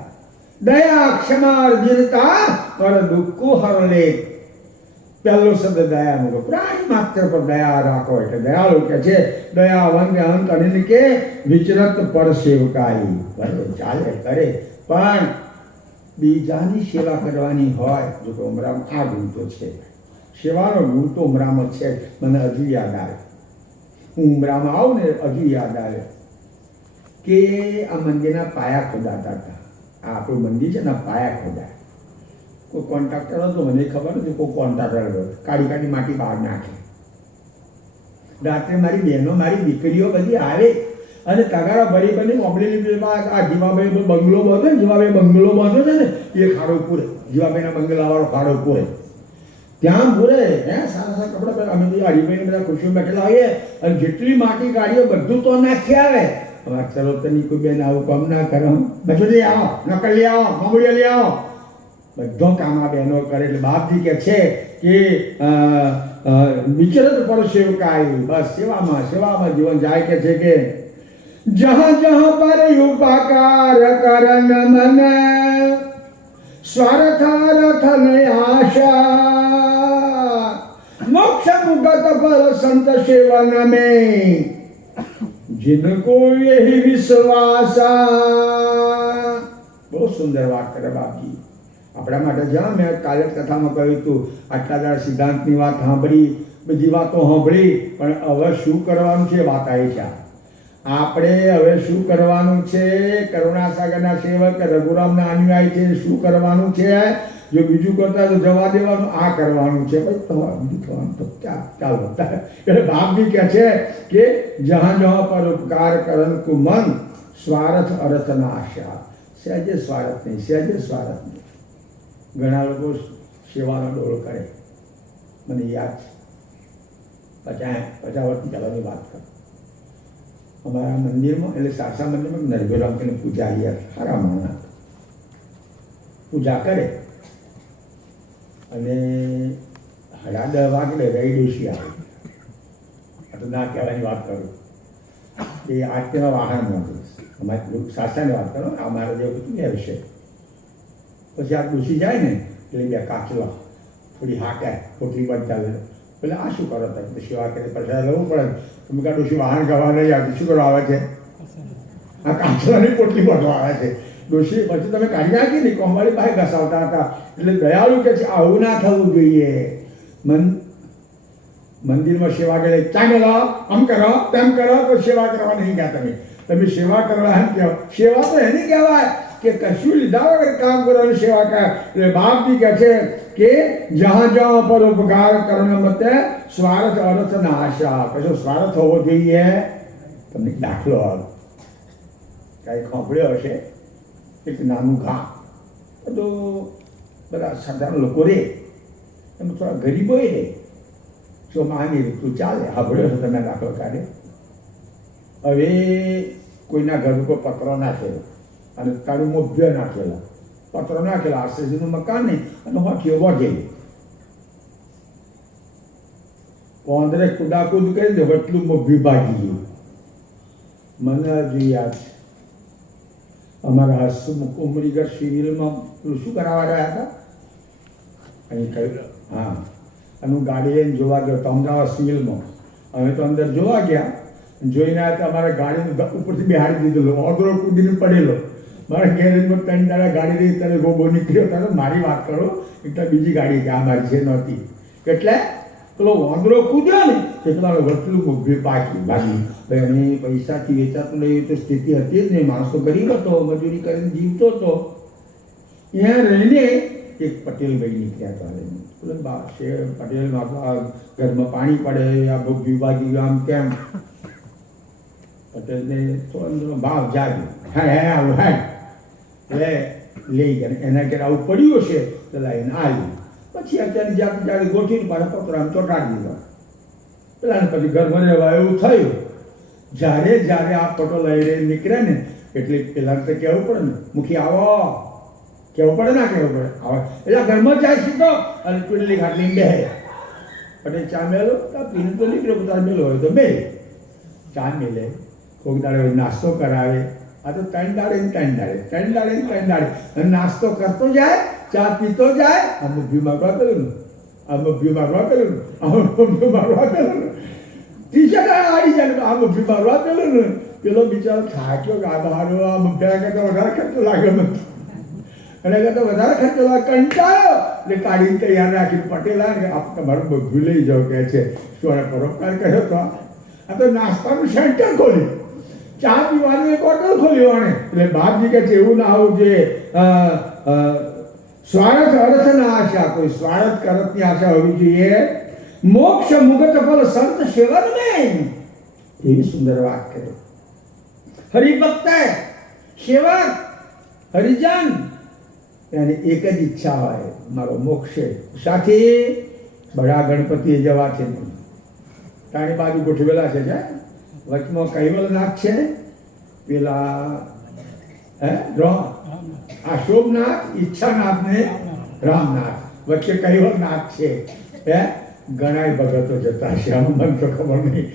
દયા ક્ષમા અર્જિનતા પર દુઃખો હરલે. પહેલો શબ્દ દયા મૂકો. પ્રાણી માત્ર પર દયા રાખો એટલે દયાળુ કે છે. દયાવંત અંત અનિંદ કે વિચરત પર સેવકાઈ. બરાબર ચાલે કરે પણ બીજાની સેવા કરવાની હોય. જો તો ઉમરામ આ ગુણ તો છે, સેવાનો ગુણ તો ઉમરામાં છે. મને હજુ યાદ આવે, હું ઉમરામાં આવું ને હજુ યાદ આવે કે આ મંદિરના પાયા ખોદાતા હતા. આ આપણું મંદિર છે ને પાયા ખોદાય. કોઈ કોન્ટ્રાક્ટર હતો, મને ખબર નથી, કોઈ કોન્ટ્રાક્ટર હતો, કાઢી માટી બહાર નાખે. રાત્રે મારી બહેનો, મારી દીકરીઓ બધી આવે અને તગારા ભરી ભરી મોકલેલી. આ જીવાભાઈ બંગલો બાંધો ને, જીવાભાઈ બંગલો બાંધો છે ને એ ખાડો પૂરે, જીવાભાઈના બંગલાવાળો ખાડો પૂરે, ત્યાં પૂરે. સારા સારા કપડા પહેલા અમે હરિભાઈને બધા ખુશીઓ બેઠેલા હોઈએ અને જેટલી માટી કાઢીએ બધું તો નાખી આવે. હવે ચલો તની કોઈ બેન આવું કામ ના કરો, બધું લઈ આવો, નકલ લઈ આવો, મોગડીઓ લઈ આવો, બધો કામ આ બહેનો કરે. એટલે બાપજી કે છે કે વિચરત પર સેવકાઈ. બસ સેવામાં જીવન જાય. કે છે કે जहां जहां पर उपकार करन मन स्वार्थ अर्थ ने आशा मोक्ष मुगत फल संत सेवन में जिनको यही विश्वासा। બહુ સુંદર વાત કરે બાપજી આપણા માટે. જ્યાં મેં કાલે કથામાં કહ્યું હતું આટલા દાડા સિદ્ધાંતની વાત સાંભળી, બધી વાતો સાંભળી, પણ હવે શું કરવાનું છે વાત આવી છે. આપણે હવે શું કરવાનું છે? કરુણાસાગરના સેવક રઘુરામના અનુયાયી છે, શું કરવાનું છે? જો બીજું કરતા તો જવા દેવાનું, આ કરવાનું છે. ભાઈ બીજું થવાનું તો ચાલો. એટલે બાપજી કહે છે કે જહાં જહાં પર ઉપકાર કરન કુ મન સ્વાર્થ અર્થ ના આશા. સહેજે સ્વાર્થ નહીં, સહેજે સ્વાર્થ નહીં. ઘણા લોકો સેવાનો ડોળ કરે. મને યાદ છે 50 વર્ષથી પહેલાંની વાત કરું. અમારા મંદિરમાં એટલે સાસા મંદિરમાં નરભેરામ કરીને પૂજારી હતા, સારા માણસ પૂજા કરે અને 10:30 વાગે રહી ડોશી આવે. આ તો ના કહેવાની વાત કરું એ આરતીના વાહન નહોતું. અમારી સાસાની વાત કરો, અમારે જેવું હતું ને એ વિશે. પછી આ ડોશી જાય ને એટલે બે કાચલા થોડી હાકે ખોટલી બંધ ચાલે. એટલે આ શું કરો તમે સેવા કરી પૈસા લેવું પડે. તમે કાં ડોશી વાહન ગવા નહીં આવતી, શું કરવા આવે છે? આ કાચલાની પોટલી ભરવા આવે છે. ડોશી પછી તમે કાઢી નાખી ને અમારી પાસે ઘસાવતા હતા. એટલે દયાળુ કે છે આવું ના થવું જોઈએ. મંદિરમાં સેવા કરે, ચા મેલો, આમ કરો તેમ કરો, તો સેવા કરવા નહીં ગયા તમે. તમે સેવા કરવા એમ કહેવાય. સેવા તો એને કહેવાય કે કશું લીધા વગર કામ કરવાની સેવા કરે. એટલે બાપજી કહે છે કે જહાં જહાં પર ઉપકાર કરણ મતે સ્વાર્થ અર્થ ના આશા. કશો સ્વાર્થ હોવો જોઈએ. તમને દાખલો કાંઈ સાંભળ્યો હશે, એક નાનું ગામ તો બધા સાધારણ લોકો રહે, એમાં થોડા ગરીબો રહે. ચોમાહાની ઋતુ ચાલે, સાંભળ્યો છો તમે દાખલો કાઢે. હવે કોઈના ઘર ઉપર પતરો નાખેલો અને કાળું મોભ્ય નાખેલા, પતરો નાખેલા, આશ્રયનું મકાન નહીં અને હોઠીઓ વગેરે. પોંદરે કુદાકુદ કરી દે એટલું મોભ્યું ભાગી ગયું. મને હજુ યાદ છે અમારા હસમુખ ઉમરીગઢ સિવિલમાં શું કરાવવા રહ્યા હતા અહીં કહ્યું. હા, અને હું ગાડી લઈને જોવા ગયો તો અમદાવાદ સિવિલમાં. અમે તો અંદર જોવા ગયા, જોઈને આવ્યા તો અમારા ગાડીને ઉપરથી બેહાડી દીધેલો, ઓદરો કૂદીને પડેલો. મારા ગેરેજમાં 3 દાડા ગાડી રહી ત્યારે ગોબો નીકળ્યો હતો. મારી વાત કરો એટલે બીજી ગાડી કે આ મારી છે નહોતી. એટલે પેલો વાંદરો કૂદ્યો ને એટલા વટલું મોભી ભાગી. એની પૈસાથી વેચાતું નહીં તો સ્થિતિ હતી જ નહીં. માણસ તો ગરીબ હતો, મજૂરી કરીને જીવતો હતો. ત્યાં રહીને એક પટેલભાઈ નીકળ્યા હતા. પટેલ ઘરમાં પાણી પડે, આ મોભી ભાગી આમ તેમ. પટેલને થોડો ભાવ જાગ્યો. હા આવું હા એટલે લઈ ગયા. એના ઘેર આવું પડ્યું હશે તો લાવીને આવ્યું. પછી અત્યારે જાતે ગોઠવીને પાછા પતરાને ચોંટાડી દીધા. પેલા પછી ઘરમાં રહેવા એવું થયું. જ્યારે આ પટો લઈ નીકળે ને એટલે પેલા તો કહેવું પડે ને, મુખી આવો કહેવું પડે ના કહેવું પડે, આવે એટલે ઘરમાં જાય સીધો અને પીડલી ખાટલી બે પટેલ ચા મેલો પીને તો નીકળ્યો, તાર મેલો હોય તો બે ચા મેલે. કોઈક દાડે નાસ્તો કરાવે. આ તો 3 દાડે અને નાસ્તો કરતો જાય, ચા પીતો જાય. આ મુભ્યું માગવા પેલું, આ મુભ્યું માગવા પેલું, આ મુભ્યું માગવા પેલું. ત્રીજા દાડે આવી જાય આ મુભ્યું માગવા પેલું ને પેલો બિચારો થાક્યો ગાભારો. આ મુભ્યા કરતા વધારે ખર્ચો લાગ્યો મને, અને કરતા વધારે ખર્ચો લાગ્યો, કંટાળ્યો. એટલે કાઢીને તૈયાર રાખી પટેલ આવે કે તમારું બધું લઈ જાઓ કે છે. શું પરોપકાર કર્યો તો આ તો નાસ્તાનું સેન્ટર ખોલ્યું, ચા પીવાનું એક હોટલ ખોલ્યું આણે. એટલે બાપજી કહે છે એવું ના હોવું જોઈએ. સ્વાર્થ અર્થ ના આશા, કોઈ સ્વાર્થ કરતની આશા હોવી જોઈએ. મોક્ષ મુગત ફલ સંત સેવન નહીં. એવી સુંદર વાત કરી. હરિભક્ત સેવક હરિજન એની એક જ ઈચ્છા હોય, મારો મોક્ષ. સાથે બડા ગણપતિએ જવા છે નહીં, તારી બાજુ ગોઠવેલા છે. વચમાં કૈવલનાથ છે, પેલા આ શોભનાથ, ઈચ્છાનાથ ને રામનાથ, વચ્ચે કૈવલનાથ છે. ઘણા ભગતો જતા છે, મને તો ખબર નહીં.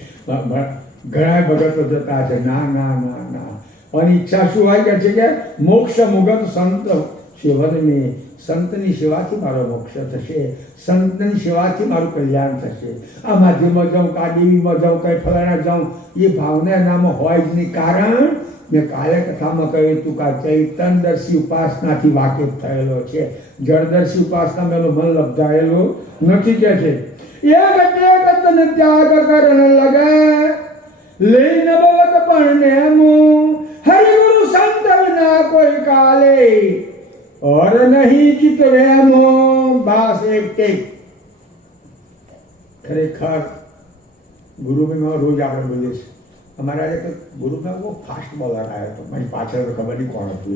ઘણા ભગતો જતા છે, ના ના ના ના. અને ઈચ્છા શું હોય કે છે કે મોક્ષ મુગત સંત સેવનની, સંતની સેવાથી મારો મોક્ષ થશે, સંતની સેવાથી મારું કલ્યાણ થશે. આ માધ્યમમાં જાઉં, આ દેવીમાં જાઉં, કઈ ફલાણા જાઉં, એ ભાવના એનામાં હોય જ નહીં. કારણ મેં કાલે કથામાં કહ્યું હતું કે ચૈતનદર્શી ઉપાસનાથી વાકેફ થયેલો છે, જળદર્શી ઉપાસના મેં મન લબ્ધાયેલો નથી. કે છે એક તને ત્યાગ કરણ લગે લઈ ન બવત પણ નેમું હરિગુરુ સંત વિના કોઈ કાલે और नहीं चितवेमो बास एक टेक. ખરેખર ગુરુમાં રોજ આપણે બોલીએ છીએ. અમારા એક ગુરુમાં બહુ ફાસ્ટ બોલર આવ્યો હતો, મારી પાછળ ખબર નહીં કોણ હતું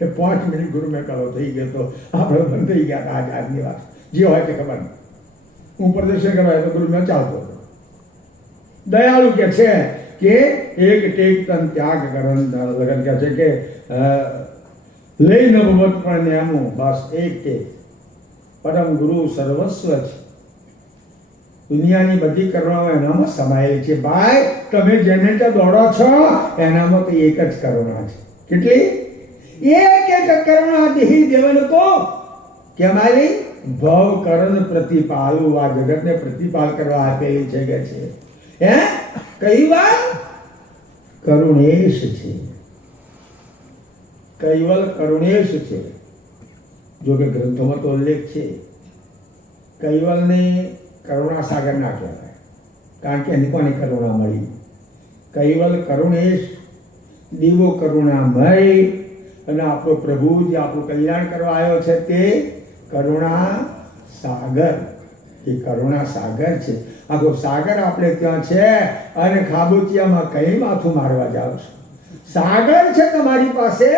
એ 5 મિનિટ ગુરુ મેં કરો થઈ ગયો તો આપણે બંધ થઈ ગયા હતા. આજની વાત જે હોય તે ખબર નહીં. હું પ્રદર્શન કરવા તો ગુરુ મેં ચાલતો હતો. દયાળુ કે છે કે એક ટેક તન ત્યાગ કરન લગન કહે છે કે લઈ ન ભવત પણ નેમું બસ એક ટેક. પરમ ગુરુ સર્વસ્વ છે. દુનિયાની બધી કરુણાઓ એનામાં સમાયેલી છે. ભાઈ તમે જેને ત્યાં દોડો છો એનામાં તો એક જ કરુણા છે. કેટલી? એક એક કરુણા દેહી દેવન તો કે અમારી ભવ કરણ પ્રતિપાલુ, આ જગતને પ્રતિપાલ કરવા આપેલી છે કે છે. હે કઈ વાત? કરુણેશ છે, કૈવલ કરુણેશ છે. જો કે ગ્રંથોમાં તો ઉલ્લેખ છે. કૈવલને કરુણા સાગર ના કહેવાય, કારણ કે એની કોની કરુણા મળી? કૈવલ કરુણેશ, દીવો કરુણામય. અને આપણો પ્રભુ જે આપણું કલ્યાણ કરવા આવ્યો છે તે કરુણા સાગર. એ કરુણા સાગર છે. આખો સાગર આપણે ત્યાં છે અને ખાબોચિયામાં કઈ માથું મારવા જાવ છો? સાગર છે તમારી પાસે,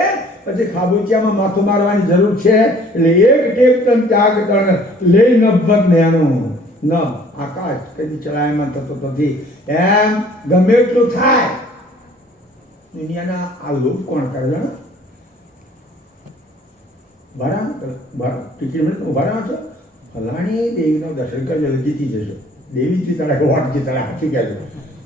પછી ખાબોચિયામાં માથું મારવાની જરૂર છે? એટલે એક ટેક તન ત્યાગ તન લઈ નભત નેનું ન. આકાશ કદી ચલાયમાન થતો નથી. એમ ગમે એટલું થાય. દુનિયાના આ લોક કોણ કરે છે? ટિકિટ ઉભા છો, ફલાણી દેવીનો દર્શન કરજો, જીતી જશો. દેવી જીતાડે, વોટ જીતાડે, સાચું કહેજો.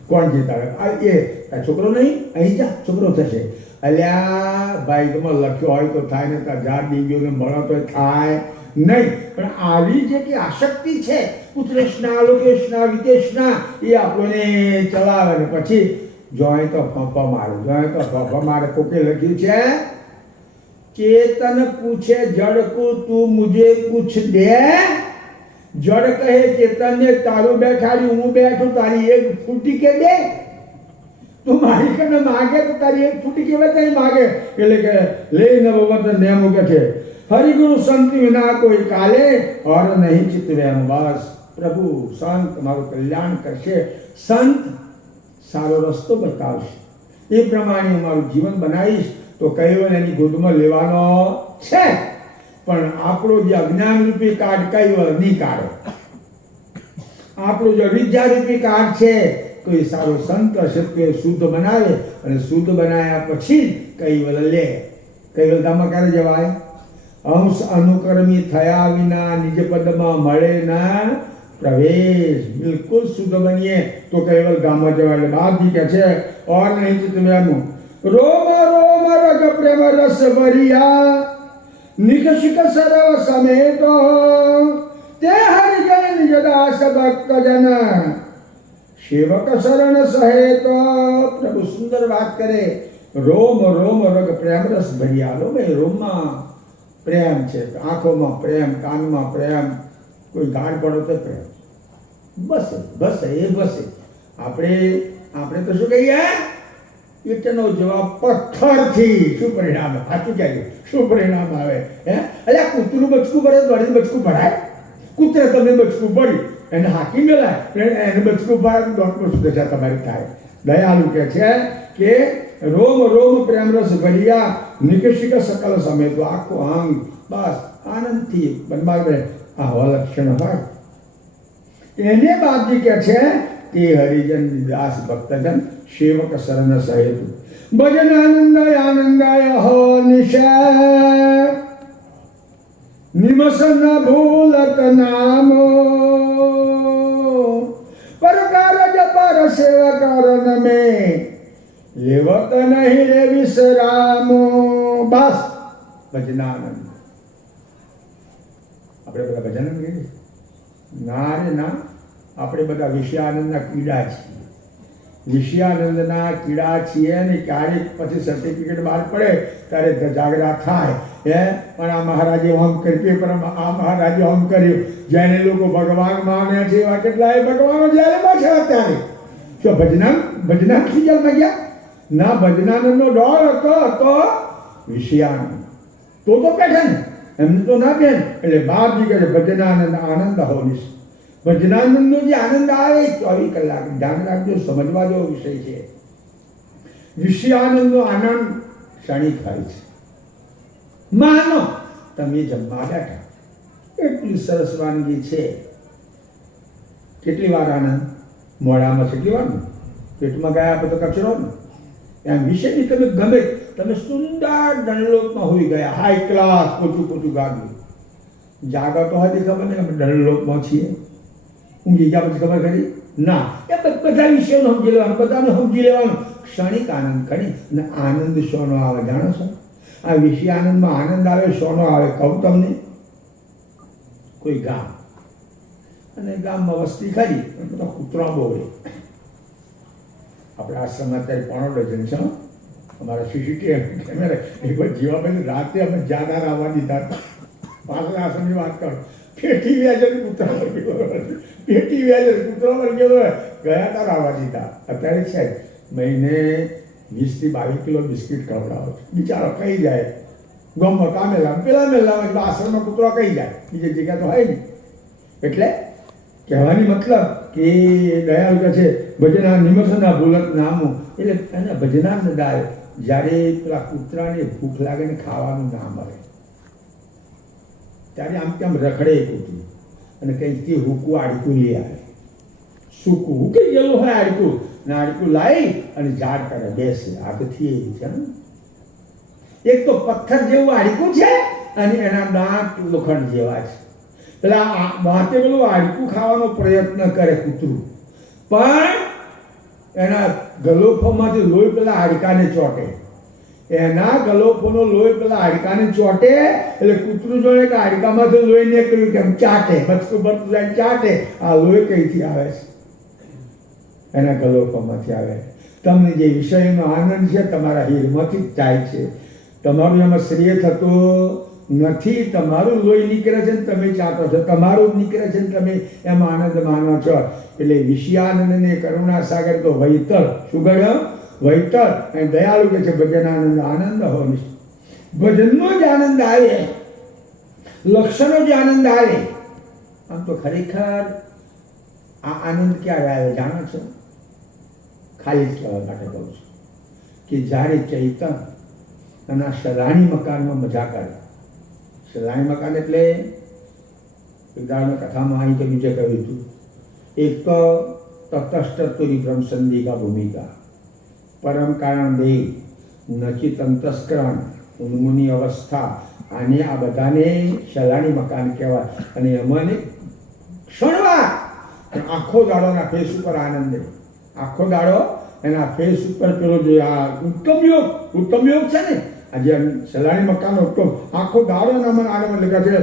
કોણ જીતાડે? આ એ છોકરો નહીં, અહીં જા છોકરો થશે. અલ્યા ભાઈ તમારે લખ્યો હોય તો થાય ને, ત્યાં જાત દેવીઓને મળો તો થાય નહીં. પણ આવી જે કે આસક્તિ છે ઉત્તરેશના, લોકેશના, વિદેશના, એ આપણને ચલાવે ને પછી જોઈ તો ફંફા મારે, જોઈ તો ફંફા મારે. કોકે લખ્યું છે चेतन पूछे जड़ को तू मुझे कुछ दे. जड़ कहे चेतन ने तारू बैठाड़ी हूं बैठू तारी एक फूटी के दे. તું મારી કને માગે તો તારી એક ફૂટી કેવા તઈ માગે. એટલે કે લે નવવત નેમો કે છે હરિગુરુ સંત વિના કોઈ કાલે ઓર નહીં ચિતવેમ. બસ પ્રભુ સંત મારું કલ્યાણ કરશે, સંત સારો રસ્તો બતાવશે, એ પ્રમાણે હું મારું જીવન બનાવીશ તો કૈવલ એની ગોદમાં લેવાનો છે. પણ આપણો જે અજ્ઞાન રૂપી કાર્ડ કૈવલ નહીં કાઢે. આપણો જે વિદ્યા રૂપી કાર્ડ છે કોઈ સારો સંત હશે તો એ શુદ્ધ બનાવે, અને શુદ્ધ બનાવ્યા પછી કૈવલ લે. કૈવલ ધામમાં ક્યારે જવાય? અંશ અનુકર્મી થયા વિના નિજ પદમાં મળે ના પ્રવેશ. બિલકુલ શુદ્ધ બનીએ તો કૈવલ ધામમાં જવાય. બાપજી કહે છે ઓર નહીં ચિતવ્યાનું રોમ રોમ રગ પ્રેમ રસ ભરિયા નિકશિક સર્વ સમેતો તે હરિજન નિજદાસ ભક્ત જન સેવક શરણ સહેતો. પ્રભુ સુંદર વાત કરે. રોમ રોમ રગ પ્રેમ રસ ભરિયા. રોમ એ રોમમાં પ્રેમ છે, આંખોમાં પ્રેમ, કાનમાં પ્રેમ, કોઈ ગાઢ પડો તો પ્રેમ. બસે બસે એ બસે. આપણે તો શું કહીએ? એટલો જવાબ પથ્થરથી. શું પરિણામ? સાચું કહેજો, શું પરિણામ આવે? હે અલ્યા કૂતરું બચકું પડે, દોડીને બચકું ભરાય? કૂતરે તમે બચકું પડી એને હાકી મેલાય, એને બચકું ભરાય, દોડમાં સુધા તમારી થાય. દયાળુ કે છે કે રોમ રોમ પ્રેમ રસ ભરિયા નિકશિક સકલ સમેતો. આખું અંગ બસ આનંદથી બનવાવે. આવા લક્ષણ હોય એને બાપજી કે છે તે હરિજન દાસ ભક્તજન સેવક શરણ સહેતુ. ભજન આનંદાય આનંદાય હો નિશા નિમસ ન ભૂલત નામો. પર કારજ પર સેવક રન મેં લેવત નહીં રે વિશ્રામો. બસ ભજનાનંદ. આપણે બધા ભજનાનંદ કહીએ? ના રે ના, આપણે બધા વિષયાનંદના કીડા છીએ. વિષયાનંદના કીડા છીએ ને ક્યારેક પછી સર્ટિફિકેટ બહાર પડે ત્યારે જાગરા થાય પણ આ મહારાજે આમ કર્યું, પણ આ મહારાજે આમ કર્યું. જેને લોકો ભગવાન માને છે એવા કેટલાય ભગવાનો જ્યારે છે અત્યારે. શું ભજનાનંદ જન્મ ગયા? ના, ભજનાનંદનો ડોર હતો વિષયાનંદ. તો બેઠા ને, એમને તો ના બેન. એટલે બાપજી કહે ભજનાનંદ આનંદ હોલીશ. ભજનાનંદનો જે આનંદ આવે 24 કલાક. ધ્યાન રાખજો, સમજવા જેવો વિષય છે. વિષયાનંદનો આનંદ ક્ષણિક થાય છે. માનો તમે જમવા બેઠા, એટલી સરસ વાનગી છે, કેટલી વાર આનંદ મોડામાં છે, કેટલી વાર પેટમાં ગયા પછી તો કચરો ને. એમ વિષયની તમે ગમે, તમે સુંદર દંડલોકમાં હોઈ ગયા, હાઈ ક્લાસ પોતું ગાગ્યું. જાગા તો હતી ખબર ને અમે દંડલોકમાં છીએ. ઊંઘી ગયા પછી ખબર કરી ના. એ બધા વિષયોને સમજી લેવાનું, બધાને સમજી લેવાનું. ક્ષણિક આનંદ કરી ને આનંદ શોનો આવે જાણો છો? આ વિષય આનંદમાં આનંદ આવે શોનો આવે કહું તમને. કોઈ ગામ અને ગામમાં વસ્તી ખરી, બધા કૂતરા બહુ હોય. આપણે આશ્રમમાં અત્યારે 15 ડઝન છે. અમારા સીસીટીવી કેમેરા એ બધા જીવાભાઈ રાતે અમે જાનાર આવવા દીધા. પાછળ આશ્રમની વાત કરો. પેટી વ્યાજર કૂતરા પર ગયો, પેટી વ્યાજર કૂતરા પર ગયો, ગયા તાર આવવા દીધા. અત્યારે છે મહિને 20 થી 22 કિલો બિસ્કિટ ખવડાવો. બિચારો કહી જાય ગમો કામેલા પેલા મેલા, એટલે આશ્રમમાં કૂતરો કહી જાય, બીજી જગ્યા તો હોય નહીં. એટલે કહેવાની મતલબ કે દયાળ કહે છે ભજના નિમસના ભૂલત નામું. એટલે એના ભજનાનંદ આવે જ્યારે પેલા કૂતરાને ભૂખ લાગે ને ખાવાનું ના મળે ત્યારે આમ તેમ રખડે કૂતરું અને કંઈકથી હુકું આડકું લઈ આવે. સૂકું હુકી ગયેલું હોય આડકું ને આડકું લાવી અને ઝાડ કરે બેસે. આગથી એવી છે. એક તો પથ્થર જેવું આડકું છે અને એના દાંત લોખંડ જેવા છે. પેલા દાંતે પેલું આડકું ખાવાનો પ્રયત્ન કરે કૂતરું, પણ એના ગલોફોમાંથી લોહી પેલા હાડકાને ચોટે. એના ગલોફોનો લોહી પેલા હાડકાને ચોટે એટલે કૂતરું જોડે કે હાડકામાંથી લોહી નીકળ્યું કેમ ચાટે, બચકું બચકું જાય ચાટે. આ લોહી કઈથી આવે છે? એના ગલોફોમાંથી આવે. તમને જે વિષયનો આનંદ છે તમારા હીરમાંથી જ જાય છે. તમારું એમાં શ્રેય થતું નથી. તમારું લોહી નીકળે છે ને તમે ચાટો છો, તમારું જ નીકળે છે ને તમે એમાં આનંદ માનો છો. એટલે વિષયાનંદ ને કરુણા સાગર તો વૈતર. શું ગયો? વૈતર. અને દયાળુ કે છે ભજનાનંદ આનંદ હોય. ભજનનો જ આનંદ આવે, લક્ષણો જ આનંદ આવે. આમ તો ખરેખર આ આનંદ ક્યારે આવે જાણો છો? ખાલી જ કહેવા માટે કહું છું કે જ્યારે ચૈતન અને સલાણી મકાનમાં મજા કરે. સલાણી મકાન એટલે ઉદાહરણ કથામાં અહીં તો બીજે કહ્યું હતું. એક તો તટસ્થ બ્રહ્મસંધિકા ભૂમિકા, પરમ કારણ દેહ, નચિત અંતસ્કરણ, ઉન્મુની અવસ્થા. આને આ બધાને સલાણી મકાન કહેવાય. અને એમાં ક્ષણવાર આખો દાડો એના ફેસ ઉપર આનંદ, આખો દાડો એના ફેસ ઉપર પેલો જે આ ઉત્તમ યોગ છે ને, આજે સલાણી મકાન ઉત્તમ આખો દાડો નામાં આનંદ લખા છે.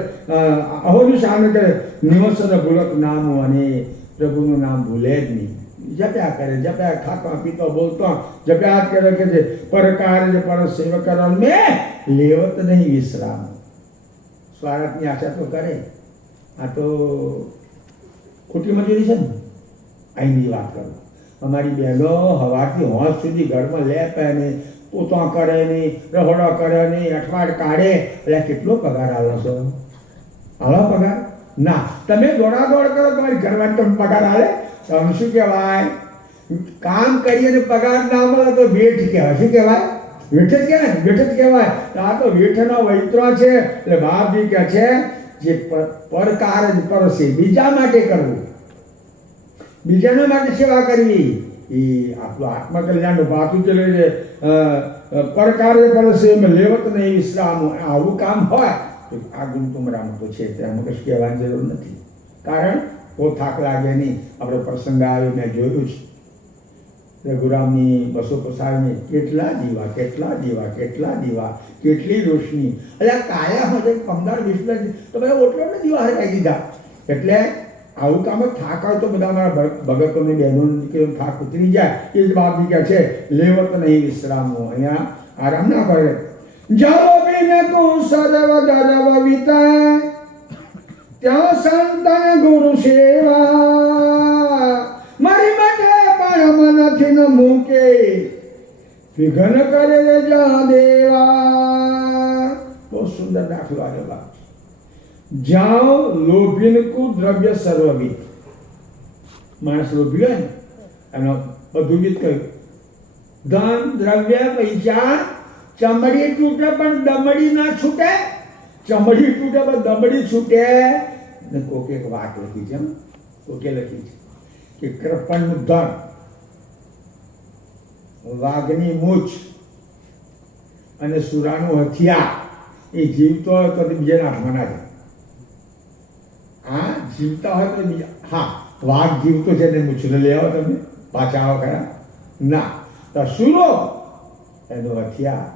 અહોનું સામે કરે નિવસન ભૂલક નામ, અને પ્રભુનું નામ ભૂલે જ નહીં. જપ્યા કરે, જપ્યા ખાતા પીતો બોલતો જપ્યા કરે કે છે પર કાર્ય પર સેવક મેં લેવત નહીં વિશ્રામ. સ્વાર્થની આશા તો કરે. આ તો ખોટી મજૂરી છે ને. અહીંની વાત કરું, અમારી બહેનો સવારથી હોંશ સુધી ઘરમાં લે પહેને પોતા કરે નહીં, રહોડો કરે નહીં, અઠવાડ કાઢે. એટલે કેટલો પગાર આલો છો? આલો પગાર? ના. તમે દોડાદોડ કરો તમારી ઘરવાળી તમને પગાર આલે? તમે શું કહેવાય? કામ કરીએ ને પગાર ના મળે તો વેઠ કહેવાય. શું કહેવાય? વેઠ જ કહેવાય. વેઠ જ કહેવાય. આ તો વેઠનો વૈતરો છે. એટલે બાપજી કહે છે જે પર કાર્ય પર છે બીજા માટે કરવું, બીજાના માટે સેવા કરવી, એ આપણું આત્મકલ્યાણનું પાછું ચલે છે. પર કાર્ય પર છે એમાં લેવત નહીં વિશ્રામ. આવું કામ હોય તો આ ગુમતુમરામાં તો છે તેમાં કશું કહેવાની જરૂર નથી. કારણ બહુ થાક લાગે નહીં. આપણે પ્રસંગ આવ્યો મેં જોયું છે. રઘુરામની બસો પસારની કેટલા દીવા કેટલા દીવા કેટલા દીવા કેટલી રોશની. એટલે આ કાયા હોય કમદાર વિશ્વ તો બધા ઓટલો ને દીવા હરાઈ દીધા. એટલે આવું કામ થાક હોય તો બધા મારા ભગતોને બહેનોને કે થાક ઉતરી જાય. એ જ બાપજી કહે છે લેવત નહીં વિશ્રામો, અહીંયા આરામ ના કરે. જાઓ બિન કો સર્વ દરવ વિતા ત્યાં સંતન ગુરુ સેવા મારી માટે પણ મનથી ન મૂકે વિઘન કરે રે જા દેવા. બહુ સુંદર દાખલો આવ્યો બાપ. જાઓ લોભીન કુ દ્રવ્ય સર્વવિદ. માણસ લોભી હોય ને એનો બધું વિદ કહ્યું. ધન દ્રવ્ય પૈસા ચમડી તૂટે પણ દમડી ના છૂટે. ચમડી તૂટે પણ દમડી છૂટે. ને કોકે એક વાત લખી છે, કોકે લખી છે કે કૃપણનું ધન, વાઘની મૂછ અને સુરાનું હથિયાર એ જીવતો હોય તો બીજાના હાથમાં ના જાય. આ જીવતા હોય તો બીજા, હા વાઘ જીવતો છે ને મૂછને લઈ આવો તમે પાછા આવો ખરા ના. તો સુરો એનો હથિયાર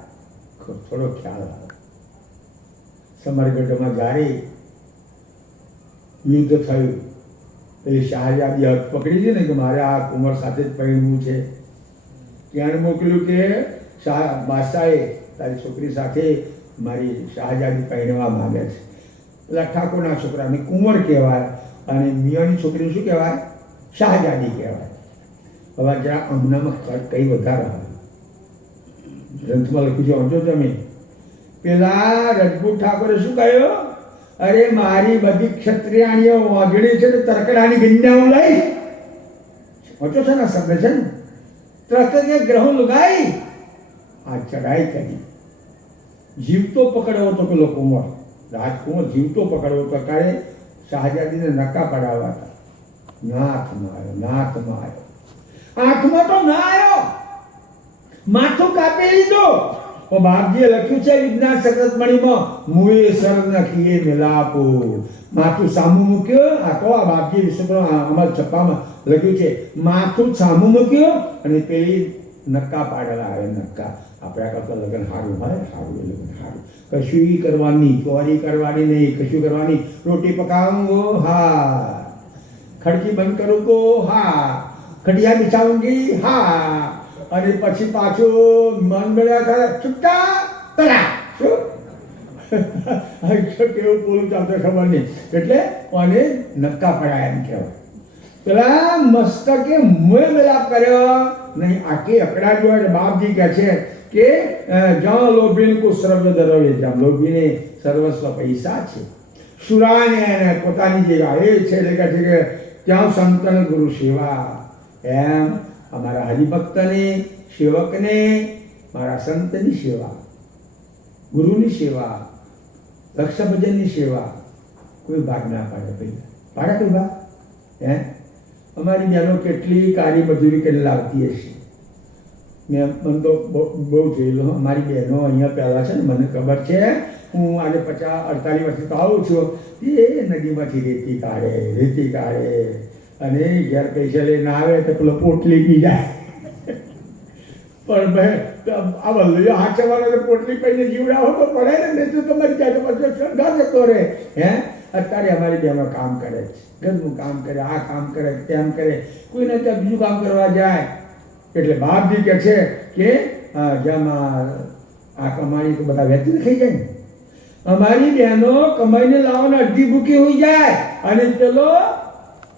થોડો ખ્યાલ આવે. સમરગઢમાં જ્યારે યુદ્ધ થયું પેલી શાહજાદી હાથ પકડી છે ને કે મારે આ કુંવર સાથે જ પરણવું છે. ત્યાં મોકલ્યું કે બાદશાહે તારી છોકરી સાથે મારી શાહજાદી પરણવા માંગે છે. પેલા ઠાકોરના છોકરાને કુંવર કહેવાય અને મિયાની છોકરી શું કહેવાય? શાહજાદી કહેવાય. હવે જરા હમણાંમાં કઈ વધારે આવે ગ્રંથમાં લખ્યું છે વાંચો તમે. પેલા રજપૂત ઠાકોરે શું કહ્યું? અરે મારી બધી ક્ષત્રિયાણીઓ વાઘડી છે ને તરકડાની ગંજા હું લઈ વાંચો છે ને શબ્દ છે ને ત્રકે ગ્રહો લગાઈ આ ચડાઈ કરી. જીવતો પકડવો તો પેલો કુંવર રાજકુંવર જીવતો પકડવો તો કારે શાહજાદીને નકા પડાવવા હતા. નાથમાં આવ્યો, નાથમાં આવ્યો, આંખમાં તો ના આવ્યો, માથું કાપી લીધો. બાપજીએ લખ્યું છે વિજ્ઞાન સકૃતમણીમાં મુએ સર નખીએ મિલાપો. માથું સામું મૂક્યું. આ તો આ બાપજી વિશ્વમાં અમારા છપ્પામાં લખ્યું છે માથું સામું મૂક્યું અને પેલી નક્કા પાડેલા આવે. નક્કા આપણા કરતા લગ્ન સારું હોય, સારું એ લગ્ન સારું. કશું કરવાની, ચોરી કરવાની નહીં, કશું કરવાની. રોટી પકાવું હા, ખડકી બંધ કરું તો હા, ખટિયા બિછાવુંગી હા, અને પછી પાછું મન મળ્યા કરે છૂટા તલા શું કેવું બોલું ચાલતો ખબર નહીં. એટલે અને નક્કા પડાય એમ કહેવાય. પેલા મસ્તકે મોય મિલાપ કર્યો નહીં. આખી અકડા જોડે બાપજી કહે છે કે જ્યાં લોભીને કો સર્વ દરવે, જ્યાં લોભીને સર્વસ્વ પૈસા છે, સુરાને પોતાની જે એ છે એટલે કહે છે કે ત્યાં સંતન ગુરુ સેવા. એમ અમારા હરિભક્તને સેવકને મારા સંતની સેવા, ગુરુની સેવા, રક્ષાભજનની સેવા કોઈ ભાગ ના પાડે. પહેલા પાડે કોઈ ભાગ? હે અમારી બહેનો કેટલી કારી મજૂરી કરી લાવતી હશે. મેં મને તો બહુ જોયેલું. અમારી બહેનો અહીંયા પહેલાં છે ને મને ખબર છે, હું આજે 50-48 વર્ષથી તો આવું છું. એ નદીમાંથી રેતી કાઢે, રેતી કાઢે અને ઘેર પૈસા લઈને આવે તો પેલો પોટલી પી જાય. પણ ભાઈ આ વલ્લભીઓ હાથ ચવાના તો પોટલી પીને જીવડાવો તો પડે ને, નહીં તો તમારી જાય તો પછી શણગાર જતો રહે. હે અત્યારે અમારી બહેનો કામ કરે છે, ઘરનું કામ કરે, આ કામ કરે, તેમ કરે, કોઈને ત્યાં બીજું કામ કરવા જાય. એટલે બાપજી કહે છે કે જેમાં આ કમાણી તો બધા વ્યક્તિ ખાઈ જાય ને. અમારી બહેનો કમાઈને લાવવાના અડધી ભૂખી હોઈ જાય અને પેલો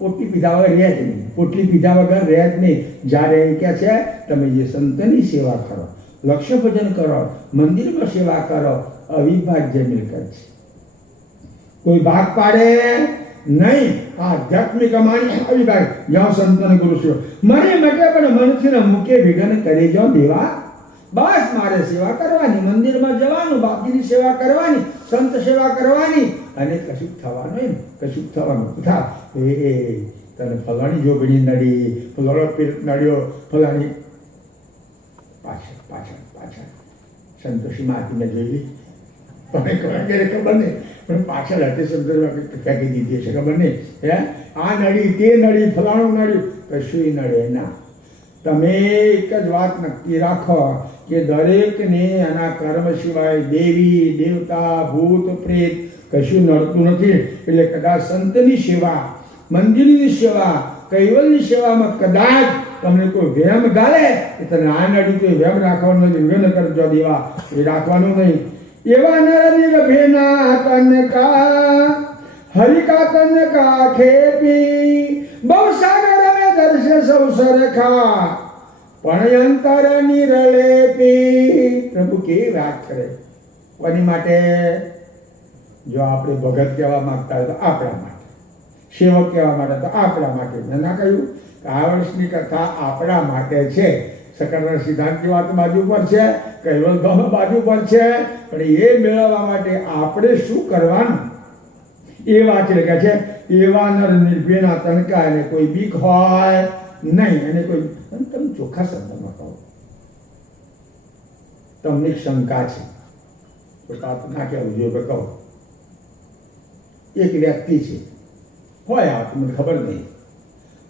પોટલી પીધા વગર રહે જ નહીં, પોટલી પીધા વગર રહે જ નહીં. જ્યારે એ કહે છે તમે જે સંતની સેવા કરો, લક્ષ્ય ભજન કરો, મંદિરમાં સેવા કરો, અવિભાજ્ય મિલકત છે, કોઈ ભાગ પાડે નહીં. આ આધ્યાત્મિક કમાણી અવિભાગ. જ્યાં સંતન ગુરુ સેવા મારી માટે પણ મનથી ને મૂકે વિઘન કરી જાઓ દેવા. બસ મારે સેવા કરવાની, મંદિરમાં જવાનું, બાપજીની સેવા કરવાની, સંત સેવા કરવાની અને કશું થવાનું એમ કશું થવાનું થા. એ તને ફલાણી જોગણી નડી, ફલાણો પીર નડ્યો, ફલાણી પાછળ પાછળ પાછળ સંતોષી માતીને જોઈ તમે ખબર નહીં પણ પાછળ હતી સંતોષી ફેંકી દીધી છે ખબર નહીં. હે આ નડી તે નડી ફલાણું નડ્યું કશું નડે ના. તમે એક જ વાત નક્કી રાખો કે દરેકને આના કર્મ સિવાય દેવી દેવતા ભૂત પ્રેત કશું નડતું નથી. એટલે કદાચ સંતની સેવા, મંદિરની સેવા, કૈવલની સેવામાં કદાચ તમને કોઈ વ્યાયામ ગાલે કે તને આ નડ્યું તો એ વ્યાયામ રાખવાનો નથી, ન કરજો દેવા એ રાખવાનું નહીં. એવા નર ભેના કનકા હરિકા કનકા ખેપી બહુ સાગર અમે દર્શે સૌ સરખા પણ અંતર નિરલેપી. પ્રભુ કેવી વાત કરે કોની માટે? જો આપણે ભગત કહેવા માંગતા હોય તો આપણા માટે, સેવક કહેવા માટે તો આપણા માટે. ના કહ્યું કે આ વર્ષની કથા આપણા માટે છે. સકળના સિદ્ધાંતની વાત બાજુ પર છે, કૈવલધામ બાજુ પર છે, પણ એ મેળવવા માટે આપણે શું કરવાનું એ વાત લખ્યા છે. એવા નર નિર્ભયના તનકા, એને કોઈ બીક હોય નહીં, અને કોઈ તમે ચોખ્ખા શબ્દમાં કહો તમને શંકા છે તો ના કહેવું જોઈએ કે કહો. એક વ્યક્તિ છે હોય, આ તમને ખબર નહીં,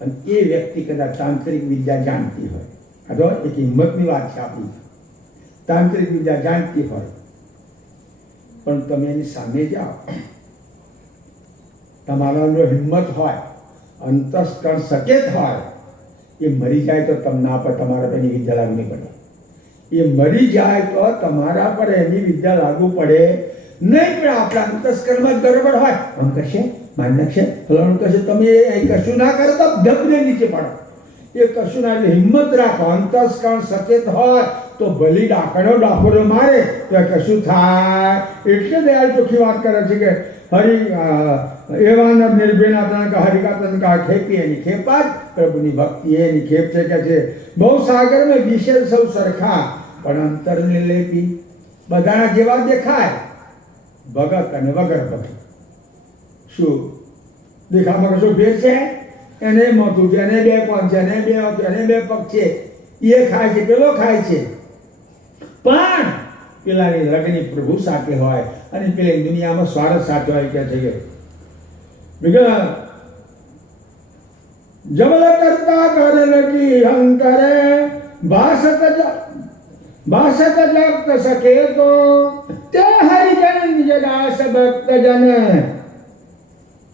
અને એ વ્યક્તિ કદાચ તાંત્રિક વિદ્યા જાણતી હોય, આ તો એક હિંમતની વાત છે આપણી, તાંત્રિક વિદ્યા જાણતી હોય, પણ તમે એની સામે જાઓ, તમારો હિંમત હોય, અંતસ્કરણ સચેત હોય, એ મરી જાય તો તમારા પર તમારા પર એની વિદ્યા લાગુ નહીં પડે. એ મરી જાય તો તમારા પર એની વિદ્યા લાગુ પડે નહીં. પણ આપણા અંતસ્કરણમાં ગરબડ હોય, આમ કશે માન નાખશે, ફલાણું કશે, તમે એ કશું ના કરો તો ધબને નીચે પડો. એ કશું ના, એટલે હિંમત રાખો. અંતસ્કરણ સચેત હોય તો ભલી ડાફોરો મારે તો કશું થાય. એટલે દયાળ ચોખ્ખી વાત કરે છે કે એવા નર નિર્ભયના તનકા હરિકા તનકા ખેપી, એની ખેપા જ પ્રભુની ભક્તિ, એની ખેપ છે કે છે. બહુ સાગર મેં વિશે સૌ સરખા પણ અંતરને લેપી. બધાના જેવા દેખાય, ભગત અને વગર ભગત. શું દેખામાં કશું ભેદ છે? એને મોતું છે, એને બે કોણ છે, એને બે પગ છે, એ ખાય છે, પેલો ખાય છે, પણ પેલાની લગ્ન પ્રભુ સાથે હોય અને પેલી દુનિયામાં સ્વાર્થ સાથે હોય કે છે જબલ કરતા કરન કી અંતરે ભાષત જગત સકે તો તે હરિજન જદાસ ભક્ત જન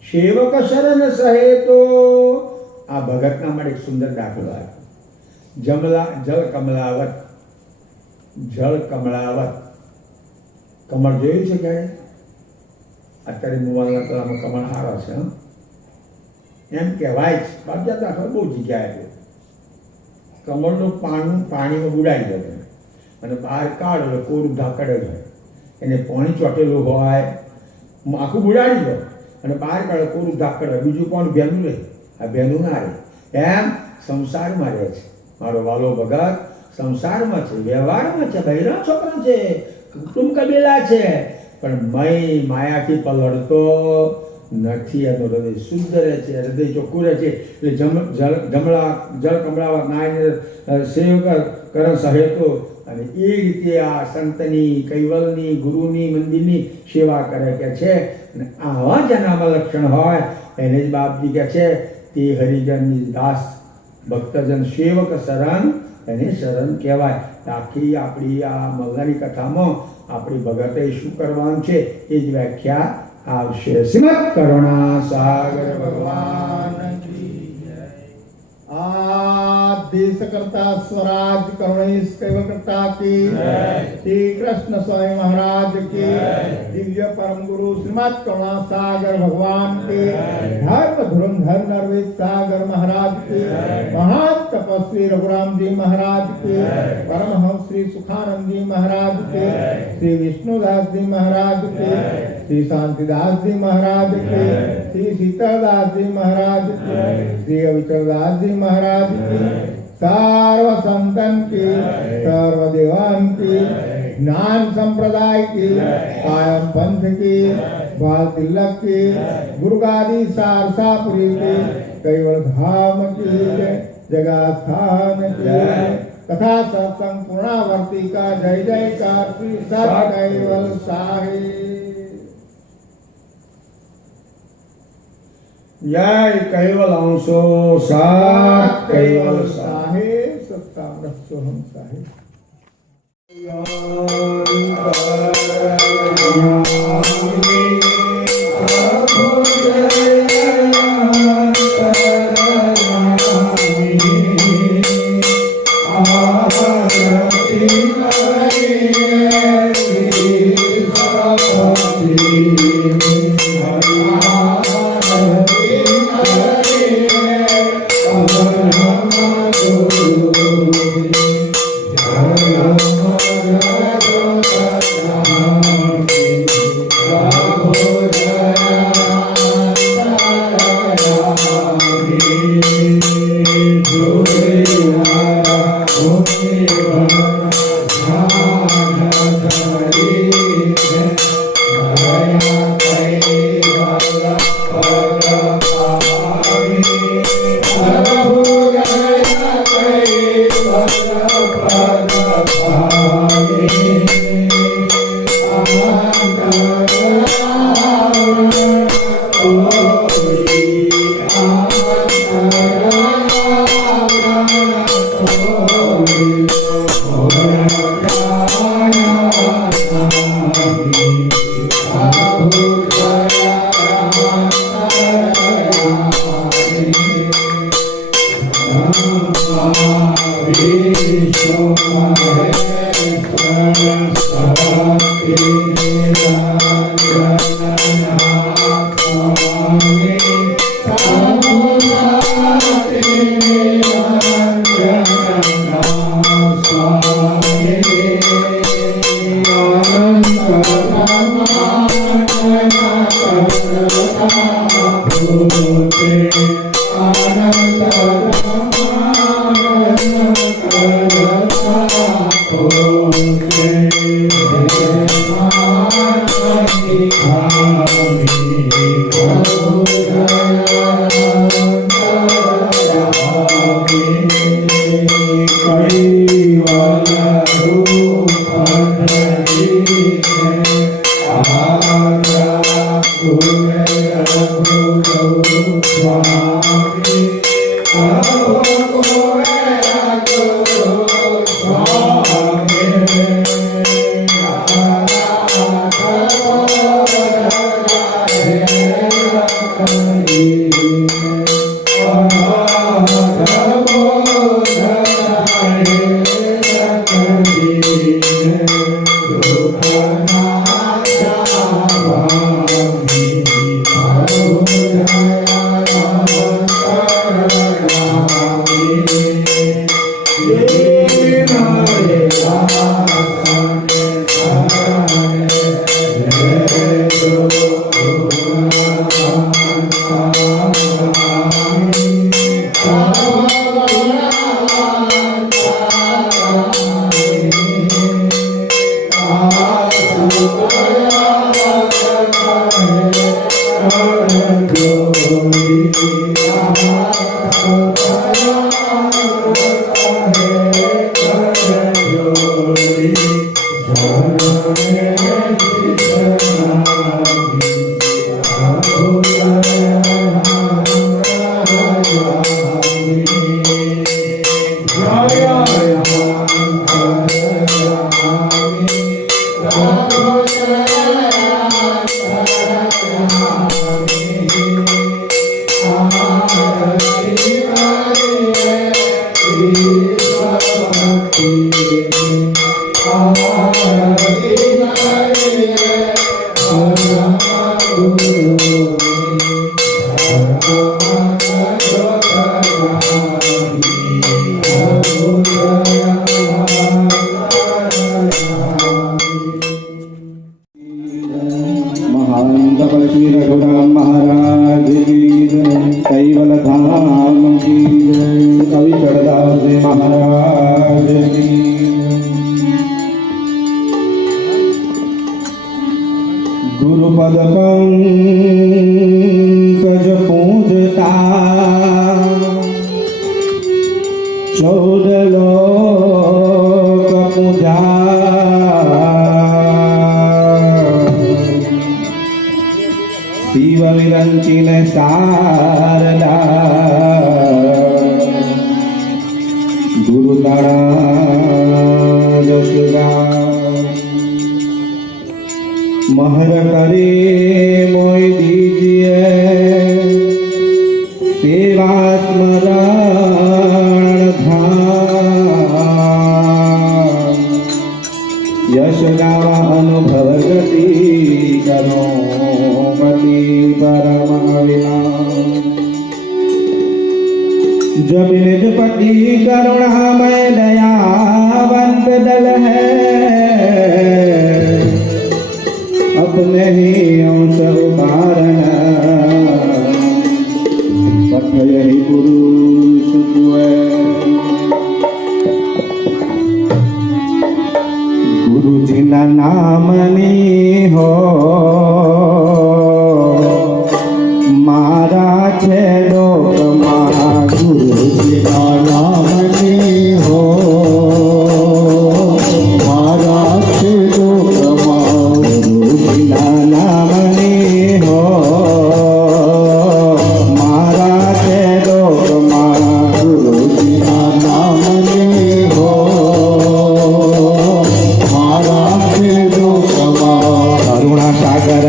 સેવક શરણ સહે તો. આ ભગતના માટે એક સુંદર દાખલો આવ્યો. જલ કમળાવત કમળ જોયું છે ક્યારે? અત્યારે મોબાઈલના કલામાં કમળ હારો છે, એમ કહેવાય છે. બાબજા દાખલ બહુ જગ્યાએ કમળનું પાણીમાં બુડાઈ જાય અને બહાર કાઢો એટલે કોરું ઢાંકડ જ હોય, એને પાણી ચોટેલું હોય, આખું બુડાડી દો અને બહાર કાઢો કોરું ઢાંકડ હોય, બીજું કોણ ભેનું રહે? આ ભેનું ના રહે. એમ સંસારમાં રહે છે મારો વાલો ભગત, સંસારમાં છે, વ્યવહારમાં છે, બહેરા છોકરા છે, કુટુંબ કબીલા છે, પણ માયાથી પલળતો નથી. એનું હૃદય શુદ્ધ રહે છે, હૃદય ચોખ્ખું રહે છે. એટલે જલ કમળાવત નાયને સેવક કરણ સહેતો, અને એ રીતે આ સંતની, કૈવલની, ગુરુની, મંદિરની સેવા કરે કે છે. અને આવા જ એનામાં લક્ષણ હોય એને જ બાપજી કે છે તે હરિજનની દાસ ભક્તજન સેવક શરણ, એને શરણ કહેવાય. આખી આપણી આ મલ્હારી કથામાં આપણી ભગતે શું કરવાનું છે એ જ વ્યાખ્યા આવશે. શ્રીમદ કરુણા સાગર ભગવાન देश करता स्वराज करुणेश कैव करता की श्री कृष्ण स्वामी महाराज की दिव्य परम गुरु श्रीमद करुणा सागर भगवान के धर्म धुरंधर नरवेद सागर महाराज के महान तपस्वी रघुराम जी महाराज के परमहंस श्री सुखानंद जी महाराज के श्री विष्णुदास जी महाराज के श्री शांतिदास जी महाराज के श्री शीतलदास जी महाराज के श्री अविचलदास जी महाराज की सर्व संतन की, सर्व देवान की, ज्ञान संप्रदाय की, कायम पंथ की, बाल तिलक की, गुरुगादी सारसापुरी की, कैवल धाम की, जगास्थान की, तथा सत्संग पूर्णावर्ती का जय जयकार श्री सत कैवल साहिब. जय कैवल अंशो सात कैवल साहिब. सोहम साहिब गुरुपद पंकज पूजता 14 लोक पूजा शिव विरंचिन शारदा गुरुतणा महर करे मोय दीजिए सेवा स्मरण धाम यश गावा अनुभव गति करो गति परम अविनाश जब निज पति करुणामय दयावंत दल है अपने ही अंश उदाहरण पथ यही पुरुष हुए गुरु जी ना नामनी हो मारा छे लोक गुरु जी ना नामनी हो मारा छे लोक गुरु जी ना नामनी हो मारा छे लोक गुरु जी ना नामनी हो मारा छे लोक करुणा सागर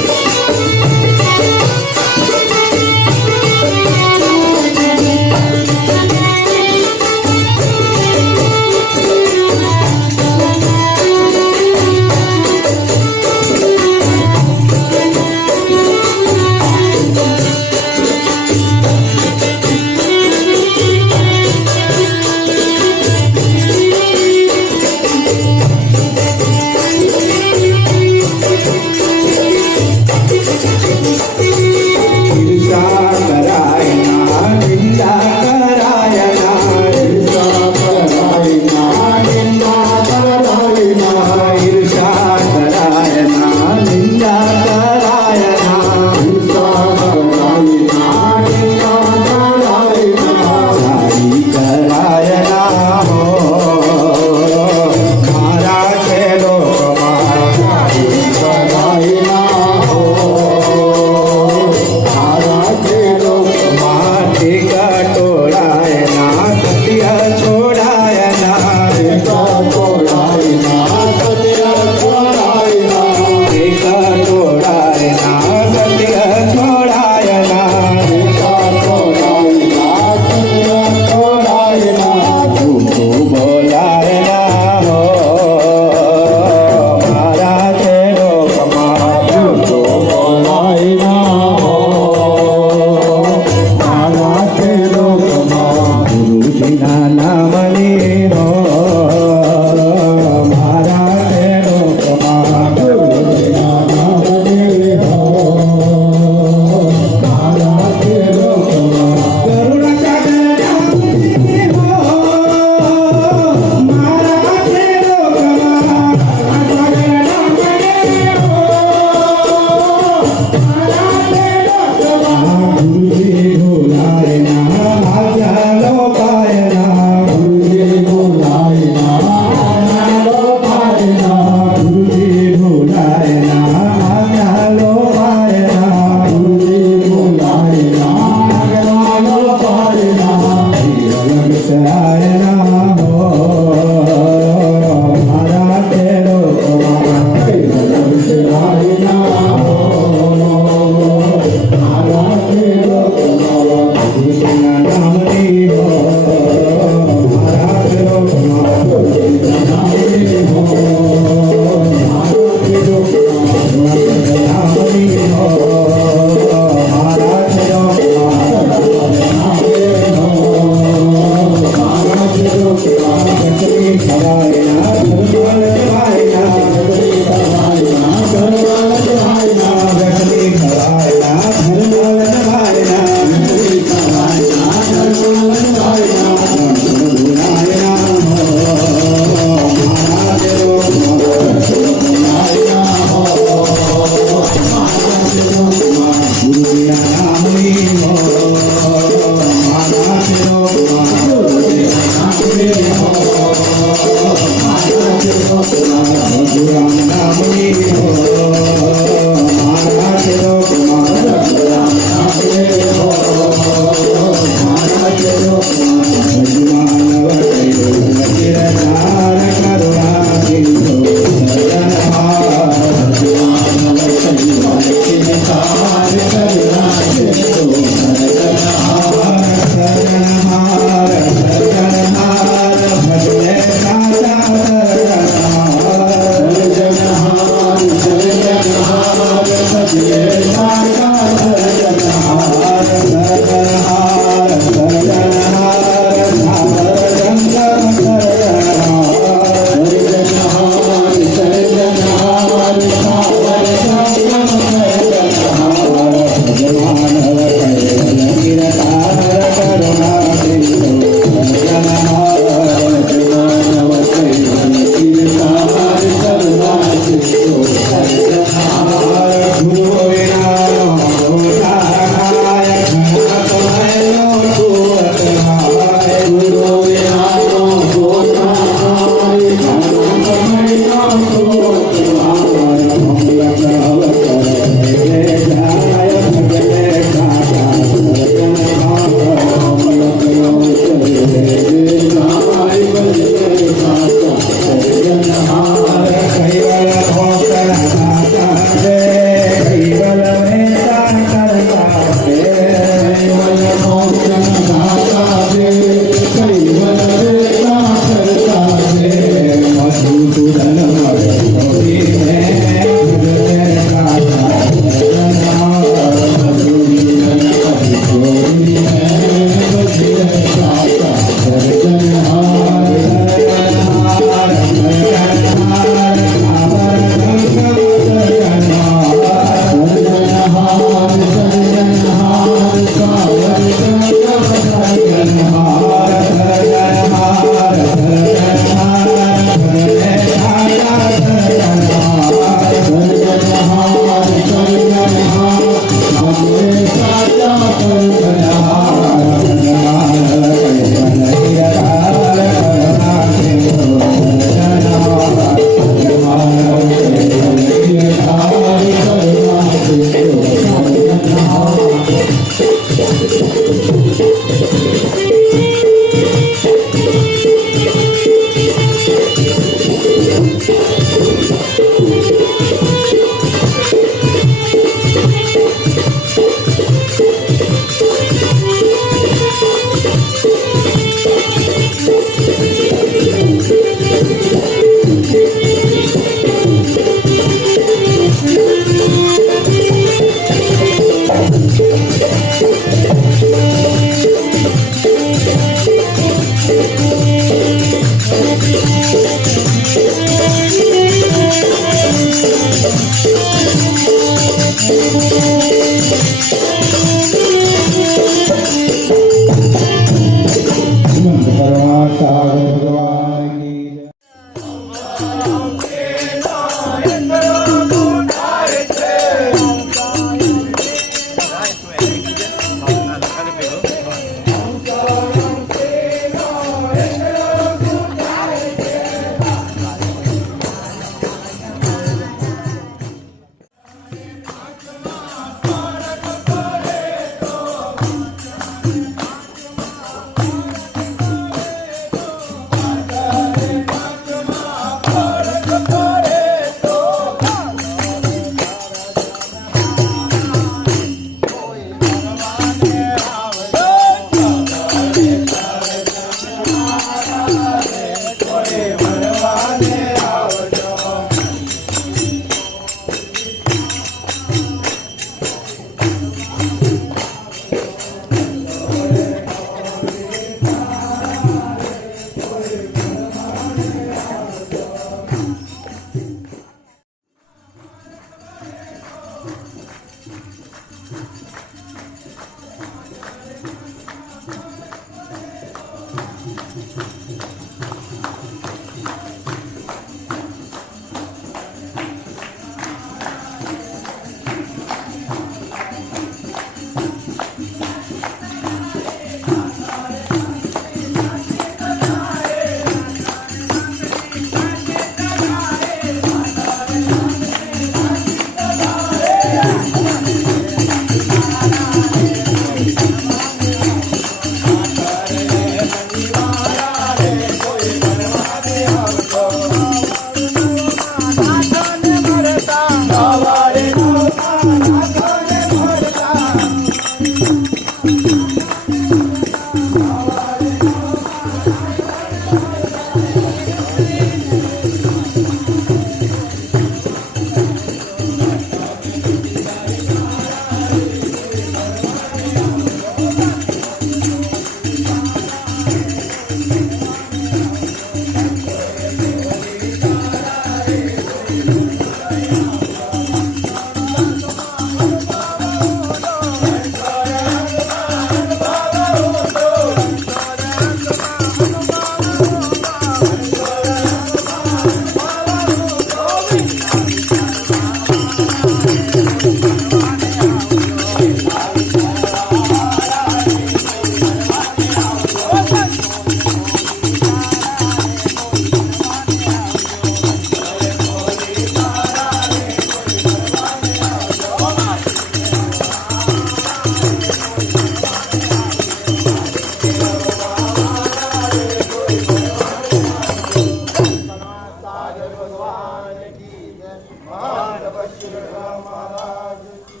महाराज की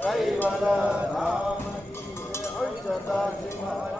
कैवल धाम की जय।